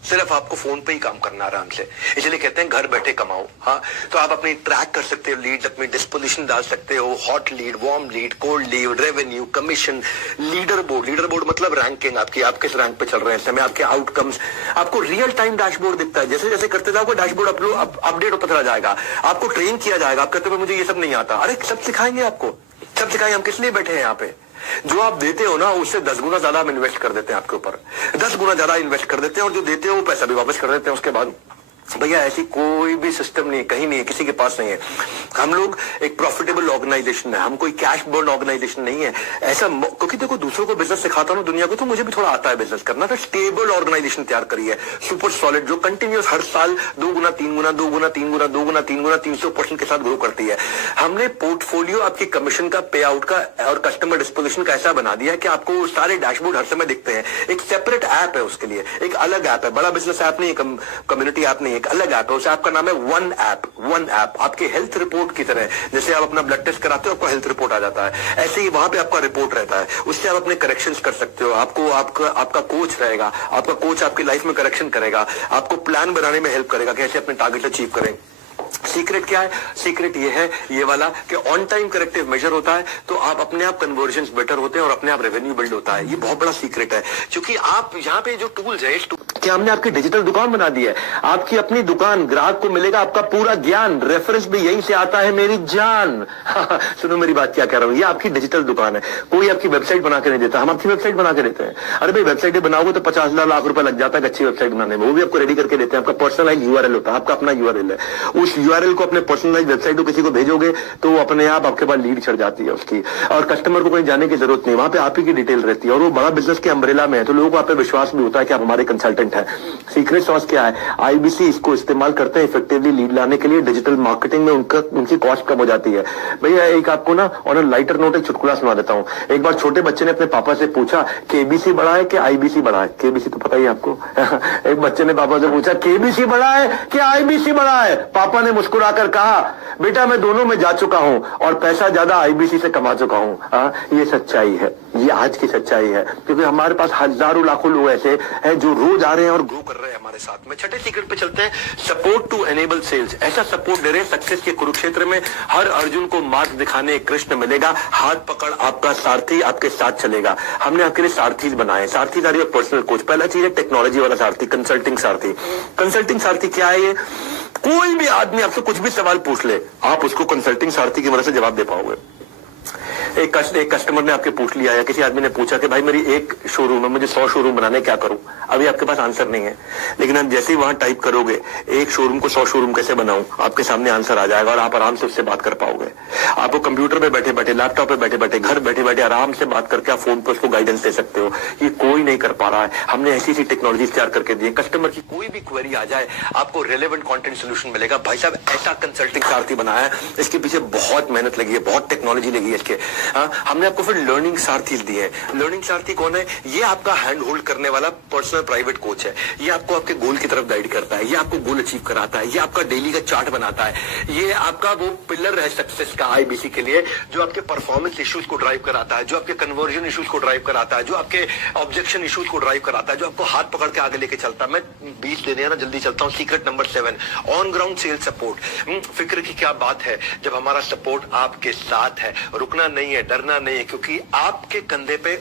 सिर्फ आपको फोन पे ही काम करना आराम से। इसलिए कहते हैं घर बैठे कमाओ। हाँ, तो आप अपनी ट्रैक कर सकते हो लीड्स, अपनी डिस्पोजिशन डाल सकते हो, hot lead, warm lead, cold lead, revenue, commission, leader board. Leader board मतलब रैंकिंग आपकी, आप किस रैंक पे चल रहे हैं समय, आपके आउटकम्स, आपको रियल टाइम डैशबोर्ड दिखता है। जैसे जैसे करते जाओगे डैशबोर्ड अपडेट होता चला जाएगा, आपको ट्रेन किया जाएगा। आप कहते हो मुझे ये सब नहीं आता, अरे सब सिखाएंगे आपको, सब सिखाएंगे। हम किस लिए बैठे हैं यहाँ पे? जो आप देते हो ना उससे 10 गुना ज्यादा हम इन्वेस्ट कर देते हैं आपके ऊपर, 10 गुना ज्यादा इन्वेस्ट कर देते हैं, और जो देते हो वो पैसा भी वापस कर देते हैं उसके बाद। भैया ऐसी कोई भी सिस्टम नहीं है, कहीं नहीं है, किसी के पास नहीं है। हम लोग एक प्रॉफिटेबल ऑर्गेनाइजेशन है, हम कोई कैश बर्न ऑर्गेनाइजेशन नहीं है ऐसा। क्योंकि देखो दूसरों को बिजनेस सिखाता हूं दुनिया को, तो मुझे भी थोड़ा आता है बिजनेस करना। तो स्टेबल ऑर्गेनाइजेशन तैयार करी है, सुपर सॉलिड, जो कंटिन्यूस हर साल 2 गुना 3 गुना 2 गुना 3 गुना 2 गुना 3 गुना 300% के साथ ग्रो करती है। हमने पोर्टफोलियो आपकी कमीशन का, पे आउट का और कस्टमर डिस्पोजिशन का ऐसा बना दिया है कि आपको सारे डैशबोर्ड हर समय दिखते हैं। एक सेपरेट ऐप है उसके लिए, एक अलग ऐप है, बड़ा बिजनेस ऐप नहीं है, कम्युनिटी ऐप नहीं है, एक अलग ऐप है। उस ऐप का नाम है वन ऐप। वन ऐप आपके हेल्थ रिपोर्ट की तरह, जैसे आप अपना ब्लड टेस्ट कराते हो आपको हेल्थ रिपोर्ट आ जाता है, ऐसे ही वहां पे आपका रिपोर्ट रहता है। उससे आप अपने करेक्शंस कर सकते हो। आपको आपका कोच रहेगा, आपका कोच आपकी लाइफ में करेक्शन करेगा, आपको प्लान बनाने में हेल्प करेगा, कैसे अपने टारगेट अचीव करें। सीक्रेट क्या है? सीक्रेट ये है, ये वाला, कि ऑन टाइम करेक्टिव मेजर होता है तो आप अपने आप कन्वर्जन्स बेटर होते हैं और अपने आप रेवेन्यू बिल्ड होता है। ये बहुत बड़ा सीक्रेट है, क्योंकि आप यहाँ पे जो टूल्स है, कि हमने आपकी डिजिटल दुकान बना दी है, आपकी अपनी दुकान, ग्राहक को मिलेगा आपका पूरा ज्ञान, रेफरेंस भी यहीं से आता है मेरी जान। सुनो मेरी बात क्या कह रहा हूं, ये आपकी डिजिटल दुकान है, कोई आपकी वेबसाइट बना के नहीं देता, हम आपकी वेबसाइट बना के देते हैं। अरे भाई वेबसाइट बनाओगे तो 50 लाख रुपए लग जाता है अच्छी वेबसाइट बनाने में, वो भी आपको रेडी करके देते हैं। आपका पर्सनलाइज यूआरएल होता है, आपका अपना यूआरएल है, उस यूआरएल को अपने पर्सनलाइज वेबसाइट को किसी को भेजोगे तो वो अपने आप आपके पास लीड चढ़ जाती है उसकी, और कस्टमर को कहीं जाने की जरूरत नहीं, वहां पे आप ही की डिटेल रहती है, और वो बड़ा बिजनेस के अम्ब्रेला में है, तो लोगों को आप पे विश्वास भी होता है कि आप हमारे कंसल्टेंट हैं। सीक्रेट सॉस क्या है, आईबीसी इसको इस्तेमाल करते हैं इफेक्टिवली लीड लाने के लिए, डिजिटल मार्केटिंग में उनकी कॉस्ट कम हो जाती है। भैया एक आपको ना ऑन अ लाइटर नोट एक चुटकुला सुना देता हूँ। एक बार छोटे बच्चे ने अपने पापा से पूछा केबीसी बड़ा है कि आईबीसी बड़ा है, केबीसी तो पता ही है आपको। एक बच्चे ने पापा से पूछा केबीसी बड़ा है कि आईबीसी बड़ा है, पापा ने मुस्कुराकर कहा बेटा मैं दोनों में जा चुका हूं और पैसा ज्यादा आईबीसी से कमा चुका हूं। ये सच्चाई है, ये आज की सच्चाई है, क्योंकि हमारे पास हजारों लाखों लोग ऐसे हैं जो रोज आ रहे हैं और ग्रो कर रहे हैं हमारे साथ में। छठे सीक्रेट पे चलते हैं, सपोर्ट टू एनेबल सेल्स। ऐसा सपोर्ट दे रहे हैं सक्सेस के कुरुक्षेत्र में हर अर्जुन को मार्ग दिखाने कृष्ण मिलेगा, हाथ पकड़ आपका सारथी आपके साथ चलेगा। हमने आपके लिए सारथी बनाए, सारथी आर योर पर्सनल कोच। पहला चीज है टेक्नोलॉजी वाला सारथी, कंसल्टिंग सारथी। कंसल्टिंग सारथी क्या है, ये कोई भी आदमी आपसे कुछ भी सवाल पूछ ले आप उसको कंसल्टिंग सारथी की मदद से जवाब दे पाओगे। एक कस्टमर ने आपके पूछ लिया या किसी आदमी ने पूछा कि भाई मेरी एक शोरूम है, मुझे 100 शोरूम बनाने, क्या करूं? अभी आपके पास आंसर नहीं है, लेकिन आप जैसे ही वहां टाइप करोगे एक शोरूम को 100 शोरूम कैसे बनाऊं, आपके सामने आंसर आ जाएगा और आप आराम से उससे बात कर पाओगे। आपको कंप्यूटर पे बैठे बैठे, लैपटॉप पे बैठे बैठे, घर बैठे बैठे आराम से बात करके आप फोन पे उसको गाइडेंस दे सकते हो। ये कोई नहीं कर पा रहा है, हमने ऐसी ऐसी टेक्नोलॉजी तैयार करके दी है। कस्टमर की कोई भी क्वेरी आ जाए आपको रेलेवेंट कंटेंट सोल्यूशन मिलेगा। भाई साहब ऐसा कंसल्टिंग सारथी बनाया है, इसके पीछे बहुत मेहनत लगी है, बहुत टेक्नोलॉजी लगी है इसके। हमने आपको फिर लर्निंग सारथी दिए हैं। लर्निंग सारथी कौन है? ये आपका हैंड होल्ड करने वाला पर्सनल प्राइवेट कोच है। ये आपको आपके गोल की तरफ गाइड करता है, ये आपको गोल अचीव कराता है, ये आपका डेली का चार्ट बनाता है, ये आपका वो पिलर है सक्सेस का आईबीसी के लिए, जो आपके परफॉर्मेंस इश्यूज को ड्राइव कराता है, जो आपके कन्वर्जन इश्यूज को ड्राइव कराता है, जो आपके ऑब्जेक्शन इश्यूज को ड्राइव कराता है, जो आपको हाथ पकड़ के आगे लेके चलता है। मैं 20 देने हैं ना, जल्दी चलता हूँ। Secret number 7, on ground sales support. फिक्र की क्या बात है जब हमारा सपोर्ट आपके साथ है। रुकना नहीं है, डरना नहीं है, क्योंकि आपके कंधे पे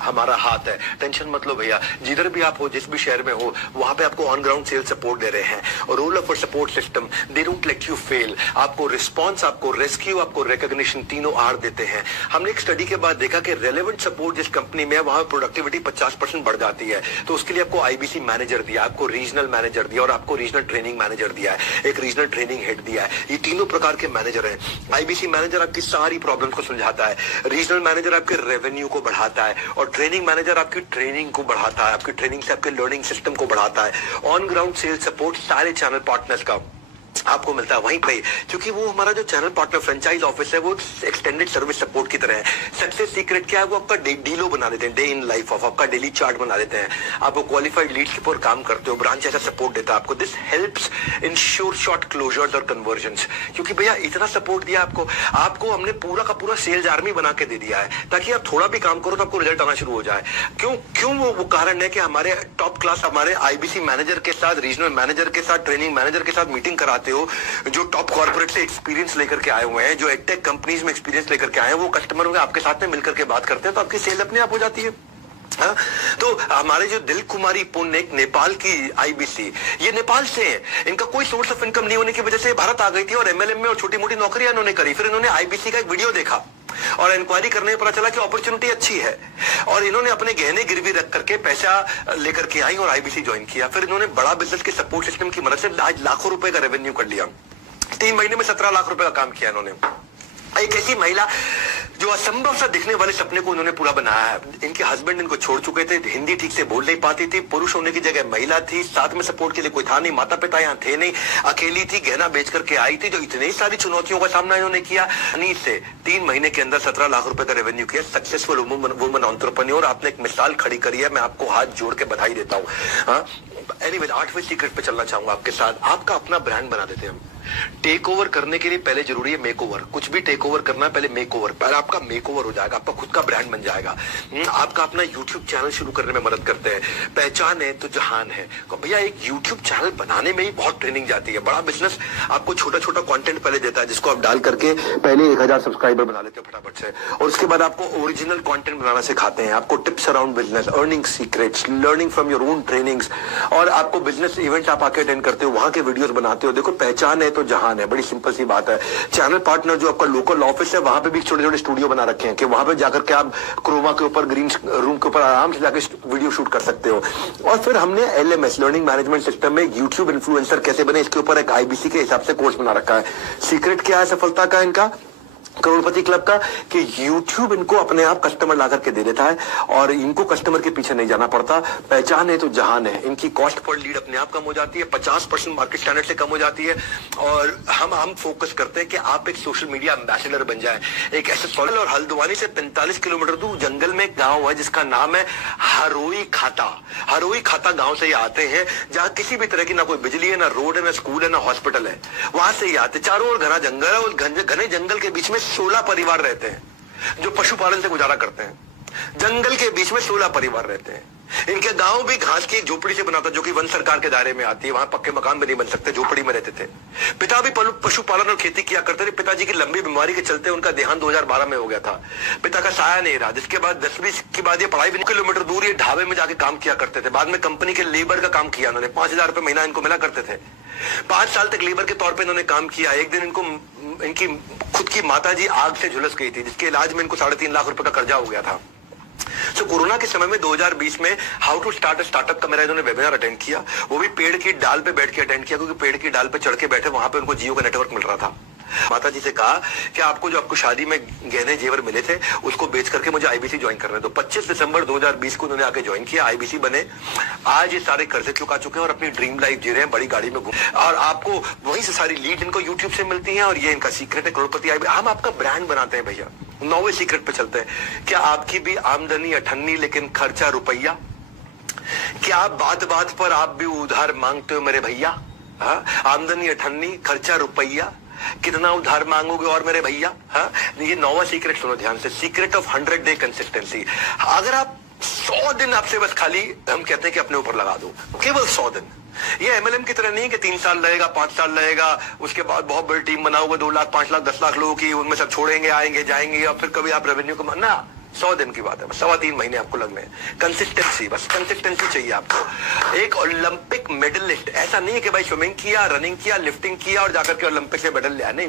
हमारा हाथ है। टेंशन मत लो भैया, जिधर भी आप हो, जिस भी शहर में हो, वहां पे आपको ऑन ग्राउंड सेल्स सपोर्ट दे रहे हैं। और role of support system, they don't let you fail. आपको रिस्पांस, आपको रेस्क्यू, आपको रिकॉग्निशन, तीनों आर देते हैं। हमने एक स्टडी के बाद देखा कि रेलेवेंट सपोर्ट जिस कंपनी में है वहां प्रोडक्टिविटी 50% बढ़ जाती है। तो उसके लिए आपको आईबीसी मैनेजर दिया, आपको रीजनल मैनेजर दिया और आपको रीजनल ट्रेनिंग मैनेजर दिया है, एक रीजनल ट्रेनिंग हेड दिया है। ये तीनों प्रकार के मैनेजर हैं। आईबीसी मैनेजर आपकी सारी प्रॉब्लम को सुलझाता है, रीजनल मैनेजर आपके रेवेन्यू को बढ़ाता है और ट्रेनिंग मैनेजर आपकी ट्रेनिंग को बढ़ाता है, आपकी ट्रेनिंग से आपके लर्निंग सिस्टम को बढ़ाता है। ऑन ग्राउंड सेल्स सपोर्ट सारे चैनल पार्टनर्स का आपको मिलता है वहीं पे, क्योंकि वो हमारा जो चैनल पार्टनर फ्रेंचाइज ऑफिस है वो एक्सटेंडेड सर्विस सपोर्ट की तरह है। सक्सेस सीक्रेट क्या है, वो आपका डीलो बना देते हैं, डे इन लाइफ ऑफ, आपका डेली चार्ट बना देते हैं। आपको क्वालिफाइड लीड्स के ऊपर काम करते हो, ब्रांच ऐसा सपोर्ट देता है आपको। This helps ensure short closures और कन्वर्जन्स, क्योंकि भैया इतना सपोर्ट दिया आपको हमने पूरा का पूरा सेल्स आर्मी बना के दे दिया है, ताकि आप थोड़ा भी काम करो तो आपको रिजल्ट आना शुरू हो जाए। क्यों वो कारण है कि हमारे टॉप क्लास, हमारे आईबीसी मैनेजर के साथ, रीजनल मैनेजर के साथ, ट्रेनिंग मैनेजर के साथ मीटिंग कराते हो, जो टॉप कॉर्पोरेट से एक्सपीरियंस लेकर के आए हुए हैं, जो एडटेक कंपनीज में एक्सपीरियंस लेकर के आए हैं, वो कस्टमरों के आपके साथ में मिलकर के बात करते हैं, तो आपकी सेल अपने आप हो जाती है। हाँ? तो हमारे जो दिल कुमारी पुण्य, एक नेपाल की आईबीसी, ये नेपाल से है, इनका कोई सोर्स ऑफ इनकम नहीं होने की वजह से भारत आ गई थी और एमएलएम में और छोटी मोटी नौकरियां इन्होंने करी। फिर इन्होंने आईबीसी का एक वीडियो देखा और इंक्वायरी करने पर पता चला कि अपॉर्चुनिटी अच्छी है, और इन्होंने अपने गहने गिरवी रख करके पैसा लेकर के आई और आईबीसी ज्वाइन किया। फिर इन्होंने बड़ा बिजनेस के सपोर्ट सिस्टम की मदद से आज लाखों रुपए का रेवेन्यू कर लिया। 3 महीने में 17 लाख रुपए का काम किया इन्होंने। एक ऐसी महिला जो असंभव सा दिखने वाले सपने को उन्होंने पूरा बनाया है। इनके हस्बैंड इनको छोड़ चुके थे, हिंदी ठीक से बोल नहीं पाती थी, पुरुष होने की जगह महिला थी, साथ में सपोर्ट के लिए कोई था नहीं, माता पिता यहाँ थे नहीं, अकेली थी, गहना बेच करके आई थी, जो इतनी सारी चुनौतियों का सामना इन्होंने किया। से 3 महीने के अंदर 17 लाख रुपए का रेवेन्यू किया। सक्सेसफुल वुमन एंटरप्रेन्योर, आपने एक मिसाल खड़ी करी है, मैं आपको हाथ जोड़ के बधाई देता हूँ। एनीवेज 8वें सीक्रेट पे चलना चाहूंगा आपके साथ। आपका अपना ब्रांड बना देते हैं हम। टेक ओवर करने के लिए पहले जरूरी है मेक ओवर। कुछ भी टेक ओवर करना है पहले मेक ओवर, पहले आपका मेक ओवर हो जाएगा, आपका खुद का ब्रांड बन जाएगा। आपका अपना यूट्यूब चैनल शुरू करने में मदद करते हैं। पहचान है तो जहान है। तो भैया एक यूट्यूब चैनल बनाने में ही बहुत ट्रेनिंग जाती है। बड़ा बिजनेस आपको छोटा छोटा कंटेंट पहले देता है, जिसको आप डाल करके पहले 1000 सब्सक्राइबर बना लेते हो फटाफट से, और उसके बाद आपको ओरिजिनल कंटेंट बनाना सिखाते हैं, आपको tips around business, earning secrets, learning from your own trainings, और आपको बिजनेस इवेंट आप आके अटेंड करते हो, वहां के वीडियोस बनाते हो। देखो पहचान है तो जहान है, बड़ी सिंपल सी बात है। चैनल पार्टनर जो आपका लोकल ऑफिस है, वहां पे भी छोटे छोटे स्टूडियो बना रखे हैं कि वहां पे जाकर के आप क्रोमा के ऊपर, ग्रीन रूम के ऊपर आराम से जाकर वीडियो शूट कर सकते हो। और फिर हमने LMS, लर्निंग मैनेजमेंट सिस्टम में यूट्यूब इन्फ्लुएंसर कैसे बने, इसके ऊपर एक IBC के हिसाब से कोर्स बना रखा है। सीक्रेट क्या है सफलता का इनका, करोड़पति क्लब का, कि YouTube इनको अपने आप कस्टमर ला करके दे देता है और इनको कस्टमर के पीछे नहीं जाना पड़ता। पहचान है तो जहान है। इनकी कॉस्ट पर लीड अपने आप कम हो जाती है, 50% मार्केट स्टैंडर्ड से कम हो जाती है। और हम फोकस करते हैं कि आप एक सोशल मीडिया एम्बेसडर बन जाए। एक ऐसे सोलन और हल्द्वानी से 45 किलोमीटर दूर जंगल में एक गाँव है जिसका नाम है हरोई खाता। हरोई खाता गाँव से ये आते हैं, जहाँ किसी भी तरह की ना कोई बिजली है, ना रोड है, ना स्कूल है, ना हॉस्पिटल है। वहां से ये आते, चारों ओर घना जंगल है, और घने जंगल के बीच में 16 परिवार रहते हैं जो पशुपालन से गुजारा करते हैं। जंगल के बीच में 16 परिवार रहते हैं। इनके गांव भी घास की एक झोपड़ी से बना था, जो कि वन सरकार के दायरे में आती है। वहां पक्के मकान भी नहीं बन सकते, झोपड़ी में रहते थे। पिता भी पशुपालन और खेती किया करते थे। पिताजी की लंबी बीमारी के चलते उनका देहांत 2012 में हो गया था। पिता का साया नहीं रहा, जिसके बाद 10वीं के बाद ये पढ़ाई भी किलोमीटर दूर ये ढाबे में जाके काम किया करते थे। बाद में कंपनी के लेबर का काम किया उन्होंने, 5000 रुपए महीना इनको मिला करते थे। 5 साल तक लेबर के तौर पर इन्होंने काम किया। एक दिन इनकी खुद की माताजी आग से झुलस गई थी, जिसके इलाज में इनको 3.5 लाख रुपए का कर्जा हो गया था। तो कोरोना के समय में 2020 में हाउ टू स्टार्ट स्टार्टअप का मेरा इन्होंने वेबिनार अटेंड किया। वो भी पेड़ की डाल पे बैठ के अटेंड किया, क्योंकि पेड़ की डाल पे चढ़ के बैठे, वहां पे उनको जियो का नेटवर्क मिल रहा था। माता जी से कहा कि आपको शादी में गहने जेवर मिले थे, उसको बेच करके मुझे IBC ज्वाइन करने दो। 25 दिसंबर 2020 को उन्होंने आके ज्वाइन किया, IBC बने। आज ये सारे कर्जे चुका चुके हैं और अपनी ड्रीम लाइफ जी रहे हैं, बड़ी गाड़ी में घूम। और आपको वहीं से सारी लीड इनको यूट्यूब से मिलती है, और ये इनका सीक्रेट है करोड़पति। हम आपका ब्रांड बनाते हैं भैया। 9वें सीक्रेट पे चलते हैं। क्या आपकी भी आमदनी 98 लेकिन खर्चा रुपया? क्या बात बात पर आप भी उधार मांगते हो मेरे भैया? आमदनी 98, खर्चा रुपया, कितना उधार मांगोगे और मेरे भैया? ये 9वां सीक्रेट सुनो ध्यान से, सीक्रेट ऑफ 100 डे कंसिस्टेंसी। अगर आप 100 दिन आपसे बस खाली, हम कहते हैं कि अपने ऊपर लगा दो, केवल 100 दिन। ये MLM की तरह नहीं कि 3 साल लगेगा, 5 साल लगेगा, उसके बाद बहुत बड़ी टीम बनाओगे, 2 लाख, 5 लाख, 10 लाख लोगों की, उनमें सब छोड़ेंगे, आएंगे, जाएंगे, और फिर कभी आप रेवेन्यू को ना। 100 दिन की बात है, 3.25 महीने आपको लगने। कंसिस्टेंसी, बस कंसिस्टेंसी चाहिए आपको। एक ओलंपिक मेडलिस्ट ऐसा नहीं है कि भाई स्विमिंग किया, रनिंग किया, लिफ्टिंग किया और जाकर के ओलंपिक में मेडल लिया। नहीं,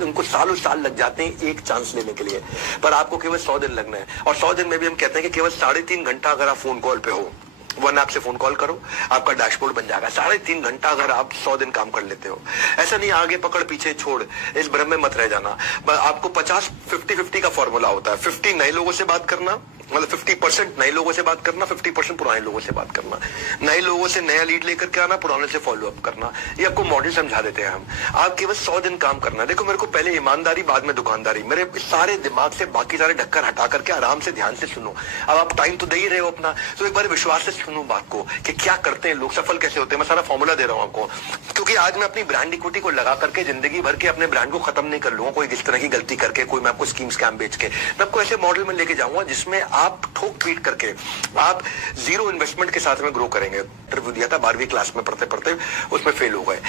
उनको सालों साल लग जाते हैं एक चांस लेने के लिए, पर आपको केवल 100 दिन लगना है। और 100 दिन में भी हम कहते हैं कि केवल 3.5 घंटा अगर आप फोन कॉल पे हो, 1 ऐप से फोन कॉल करो, आपका डैशबोर्ड बन जाएगा। 3.5 घंटा अगर आप 100 दिन काम कर लेते हो। ऐसा नहीं आगे पकड़ पीछे छोड़, इस भ्रम में मत रह जाना। आपको 50-50 का फॉर्मूला होता है। 50 नए लोगों से बात करना, मतलब 50% नए लोगों से बात करना, 50% पुराने लोगों से बात करना। नए लोगों से नया लीड लेकर के आना, पुराने से फॉलो अप करना। ये आपको मॉडल समझा देते हैं हम। आप केवल 100 दिन काम करना। देखो, मेरे को पहले ईमानदारी, बाद में दुकानदारी। मेरे सारे दिमाग से बाकी सारे ढक्कन हटा करके आराम से ध्यान से सुनो। अब आप टाइम तो दे ही रहे हो अपना, तो एक बार विश्वास से सुनो बात को कि क्या करते हैं लोग, सफल कैसे होते हैं। मैं सारा फॉर्मूला दे रहा हूं आपको, क्योंकि आज मैं अपनी ब्रांड इक्विटी को लगा करके जिंदगी भर के अपने ब्रांड को खत्म नहीं कर लूंगा कोई इस तरह की गलती करके, कोई मैं आपको स्कीम स्कैम बेच के। मैं आपको ऐसे मॉडल में लेके जाऊंगा जिसमें आप ठोक पीट करके आप 0 इन्वेस्टमेंट के साथ में ग्रो करेंगे। इंटरव्यू दिया था 12वीं क्लास में पढ़ते पढ़ते, उसमें फेल हो गए।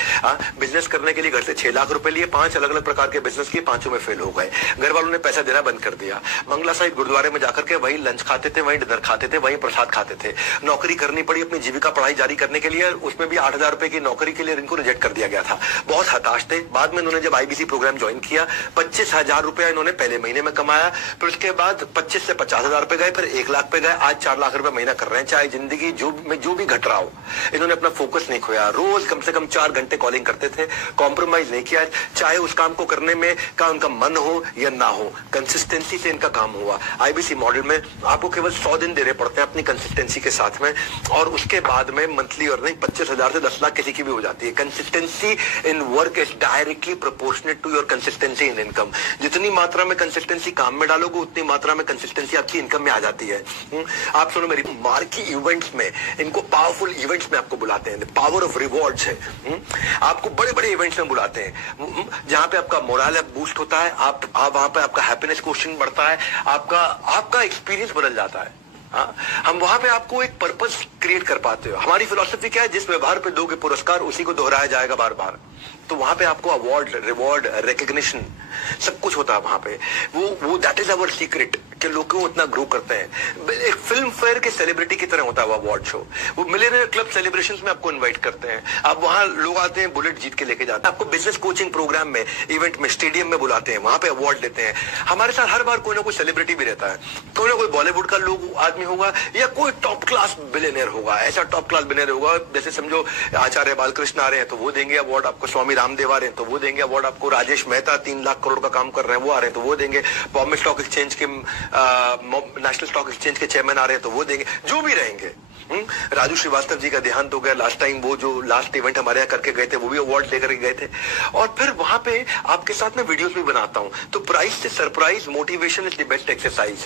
बिजनेस करने के लिए घर से 6 लाख रुपए लिए, 5 अलग अलग प्रकार के बिजनेस किए, 5 में फेल हो गए। घर वालों ने पैसा देना बंद कर दिया। मंगला साहिब गुरुद्वारे में जाकर के वही लंच खाते थे, वही डिनर खाते थे, वही प्रसाद खाते थे। नौकरी करनी पड़ी अपनी जीविका पढ़ाई जारी करने के लिए, उसमें भी 8000 रुपए की नौकरी के लिए इनको रिजेक्ट कर दिया गया था। बहुत हताश थे। बाद में इन्होंने जब IBC प्रोग्राम ज्वाइन किया, 25,000 रुपया इन्होंने पहले महीने में कमाया। फिर उसके बाद 25 से 50,000 रुपए गए, फिर 1 लाख पे गए। आज 4 लाख रुपए महीना कर रहे हैं। चाहे जिंदगी जो भी घट रहा हो, इन्होंने अपना फोकस नहीं खोया। रोज कम से कम 4 घंटे कॉलिंग करते थे, कॉम्प्रोमाइज नहीं किया, चाहे उस काम को करने में का उनका मन हो या ना हो। कंसिस्टेंसी से इनका काम हुआ। IBC मॉडल में आपको केवल 100 दिन देने पड़ते हैं अपनी कंसिस्टेंसी के साथ में, और उसके बाद में मंथली अर्निंग 25,000 से 10 लाख किसी की भी हो जाती है। Consistency in work is directly proportionate to your consistency in income. जितनी मात्रा में कंसिस्टेंसी काम में डालोगे, उतनी मात्रा में कंसिस्टेंसी आपकी इनकम में आ जाती है। आप सुनो मेरी, मार्की इवेंट्स में, इनको पावरफुल इवेंट्स में आपको बुलाते हैं, पावर ऑफ रिवॉर्ड्स है। आपको बड़े बड़े इवेंट्स में बुलाते हैं जहां पे आपका मोरल बूस्ट होता है, आप वहां पे आपका हैप्पीनेस क्वेश्चन बढ़ता है, आपका एक्सपीरियंस बदल जाता है। हम वहां पे आपको एक पर्पस क्रिएट कर पाते हो। हमारी फिलॉसफी क्या है, जिस व्यवहार पे दोगे पुरस्कार उसी को दोहराया जाएगा बार बार। तो वहां पे आपको अवार्ड, रिवॉर्ड, रिकग्निशन सब कुछ होता है वहां पे। वो दैट इज अवर सीक्रेट कि लोग क्यों इतना ग्रो करते हैं। एक फिल्म फेयर के सेलिब्रिटी की तरह होता है वो अवार्ड शो। वो मिलियनेयर क्लब सेलिब्रेशंस में आपको इनवाइट करते हैं, आप वहां लोग आते हैं, बुलेट जीत के लेके जाते हैं। आपको बिजनेस कोचिंग प्रोग्राम में, इवेंट में, स्टेडियम में बुलाते हैं, वहां पे अवार्ड देते हैं। हमारे साथ हर बार कोई ना कोई सेलिब्रिटी भी रहता है, कोई ना कोई बॉलीवुड का लोग आदमी होगा या कोई टॉप क्लास बिलियनियर होगा। ऐसा टॉप क्लास बिलियनियर होगा, जैसे समझो आचार्य बालकृष्ण आ रहे हैं तो वो देंगे अवार्ड आपको, स्वामी रामदेव आ रहे हैं तो वो देंगे अवार्ड आपको, राजेश मेहता 3 लाख करोड़ का काम कर रहे हैं वो आ रहे हैं तो वो देंगे, बॉम्बे स्टॉक एक्सचेंज के नेशनल स्टॉक एक्सचेंज के चेयरमैन आ रहे हैं तो वो देंगे, जो भी रहेंगे। राजू श्रीवास्तव जी का देहांत हो गया लास्ट टाइम, वो जो लास्ट इवेंट हमारे यहाँ करके गए थे वो भी अवार्ड लेकर गए थे। और फिर वहां पे आपके साथ में वीडियोस भी बनाता हूं। तो प्राइस से surprise, motivation is the best exercise.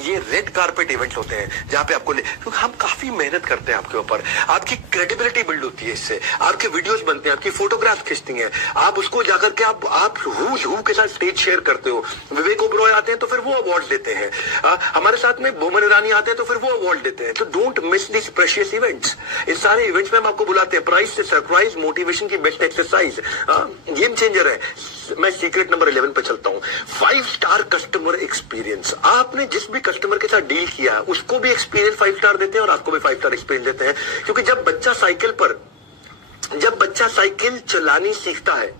ये रेड कारपेट इवेंट्स होते हैं जहां पे आपको क्योंकि हम काफी मेहनत करते हैं आपके ऊपर, आपकी क्रेडिबिलिटी बिल्ड होती है इससे, आपके वीडियोस बनते हैं, आपकी फोटोग्राफ खींचती हैं, आप उसको जाकर के आप हु के साथ स्टेज शेयर करते हो। विवेक ओबरॉय आते हैं तो फिर वो अवार्ड देते हैं, हमारे साथ में बोमन ईरानी आते हैं तो फिर वो अवार्ड देते हैं। तो don't miss this precious events. इस सारे इवेंट्स में हम आपको बुलाते हैं, प्राइस से सरप्राइज, मोटिवेशन की बेस्ट एक्सरसाइज, गेम चेंजर है। मैं सीक्रेट नंबर 11 पे चलता हूं, 5 स्टार कस्टमर एक्सपीरियंस। आपने जिस भी कस्टमर के साथ डील किया उसको भी एक्सपीरियंस 5 स्टार देते हैं और आपको भी 5 स्टार एक्सपीरियंस देते हैं। क्योंकि जब बच्चा साइकिल चलानी सीखता है,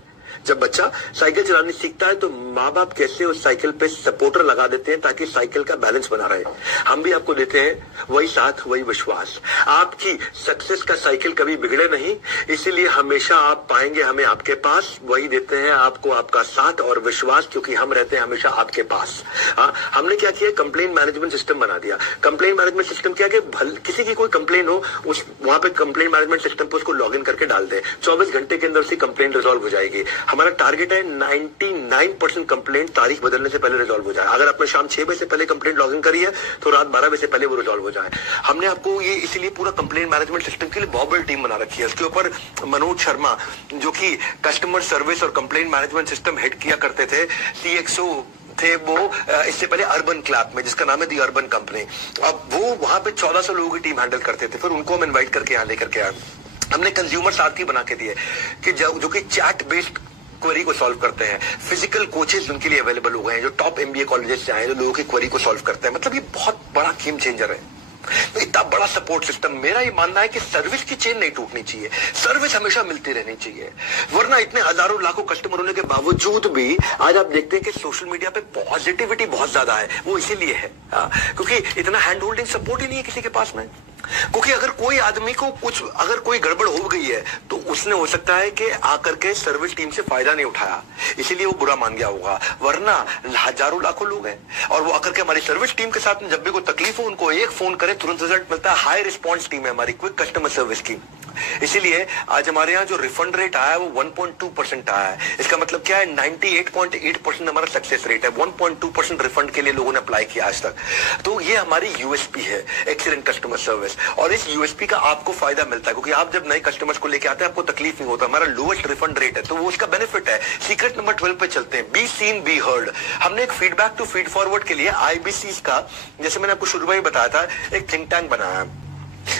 जब बच्चा साइकिल चलानी सीखता है तो माँ बाप कैसे उस साइकिल पे सपोर्टर लगा देते हैं ताकि साइकिल का बैलेंस बना रहे। हम भी आपको देते हैं वही साथ, वही विश्वास। आपकी सक्सेस का साइकिल कभी बिगड़े नहीं, इसीलिए हमेशा आप पाएंगे हमें आपके पास। वही देते हैं आपको आपका साथ और विश्वास, क्योंकि हम रहते हैं हमेशा आपके पास। हमने क्या किया, कंप्लेन मैनेजमेंट सिस्टम बना दिया। कंप्लेन मैनेजमेंट सिस्टम क्या कि किसी की कोई कंप्लेन हो, उस वहां पे कंप्लेन मैनेजमेंट सिस्टम पे उसको लॉग इन करके डाल दे, 24 घंटे के अंदर उसकी कंप्लेन रिजॉल्व हो जाएगी। हमारा टारगेट है 99% कंप्लेंट तारीख बदलने से पहले रिजॉल्व हो जाए। अगर आपने शाम 6 बजे से पहले कंप्लेंट लॉगिन करी है तो रात 12 बजे से पहले वो रिजॉल्व हो जाए। हमने आपको ये इसीलिए पूरा कंप्लेंट मैनेजमेंट सिस्टम के लिए बॉबल टीम बना रखी है। उसके ऊपर मनोज शर्मा जो कि कस्टमर सर्विस और कंप्लेंट मैनेजमेंट सिस्टम हेड किया करते थे, CXO थे वो इससे पहले अर्बन क्लैप में, जिसका नाम है दी अर्बन कंपनी। अब वो वहां पे 1400 लोगों की टीम हैंडल करते थे। फिर उनको हम इन्वाइट करके यहाँ लेकर के आए। हमने कंज्यूमर साथी बना के दिए कि जो कि चैट बेस्ड क्वेरी को सॉल्व करते हैं। फिजिकल कोचेस उनके लिए अवेलेबल हो गए हैं जो टॉप MBA कॉलेजेस से आए हैं, जो लोगों की क्वेरी को सॉल्व करते हैं। मतलब ये बहुत बड़ा गेम चेंजर है। तो इतना बड़ा सपोर्ट सिस्टम, मेरा ये मानना है कि सर्विस की चेन नहीं टूटनी चाहिए, सर्विस हमेशा मिलती रहनी चाहिए। वरना इतने हजारों लाखों कस्टमर होने के बावजूद भी आज आप देखते हैं कि सोशल मीडिया पे पॉजिटिविटी बहुत ज्यादा है। वो इसीलिए है क्योंकि इतना हैंड होल्डिंग सपोर्ट ही नहीं है किसी के पास में। क्योंकि अगर कोई आदमी को अगर कोई गड़बड़ हो गई है तो उसने हो सकता है कि आकर के सर्विस टीम से फायदा नहीं उठाया, इसीलिए वो बुरा मान गया होगा। वरना हजारों लाखों लोग हैं और वो आकर के हमारी सर्विस टीम के साथ में जब भी कोई तकलीफ हो उनको एक फोन करे, तुरंत रिजल्ट मिलता है। हाई रिस्पॉन्स टीम है हमारी, क्विक कस्टमर सर्विस की। इसीलिए आज हमारे यहाँ जो रिफंड रेट आया है वो 1.2% आया है। इसका मतलब क्या है, 98.8% हमारा सक्सेस रेट है। 1.2% रिफंड के लिए लोगों ने अप्लाई किया आज तक। तो ये हमारी USP है, एक्सीलेंट कस्टमर सर्विस। और इस USP का आपको फायदा मिलता है क्योंकि आप जब नए कस्टमर्स को लेके आते हैं आपको तकलीफ नहीं होता। हमारा लोएस्ट रिफंड रेट है तो वो उसका बेनिफिट है। सीक्रेट नंबर 12 पे चलते हैं, बी सीन बी हर्ड। हमने एक फीडबैक टू फीड फॉरवर्ड के लिए IBC का, जैसे मैंने आपको शुरू में बताया था, एक थिंक टैंक बनाया।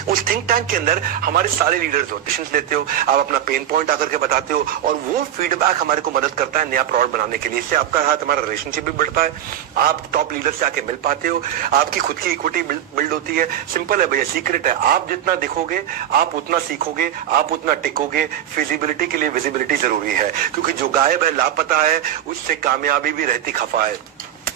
उस थिंक टैंक के अंदर हमारे सारे लीडर्स होते हैं, लेते हो आप अपना पेन पॉइंट आकर के बताते हो और वो फीडबैक हमारे को मदद करता है नया प्रोडक्ट बनाने के लिए। इससे आपका साथ हमारा रिलेशनशिप भी बढ़ता है, आप टॉप लीडर से आके मिल पाते हो, आपकी खुद की इक्विटी बिल्ड होती है। सिंपल है भैया, सीक्रेट है, आप जितना दिखोगे आप उतना सीखोगे, आप उतना टिकोगे। फिजिबिलिटी के लिए विजिबिलिटी जरूरी है क्योंकि जो गायब है, लापता है, उससे कामयाबी भी रहती खफा है,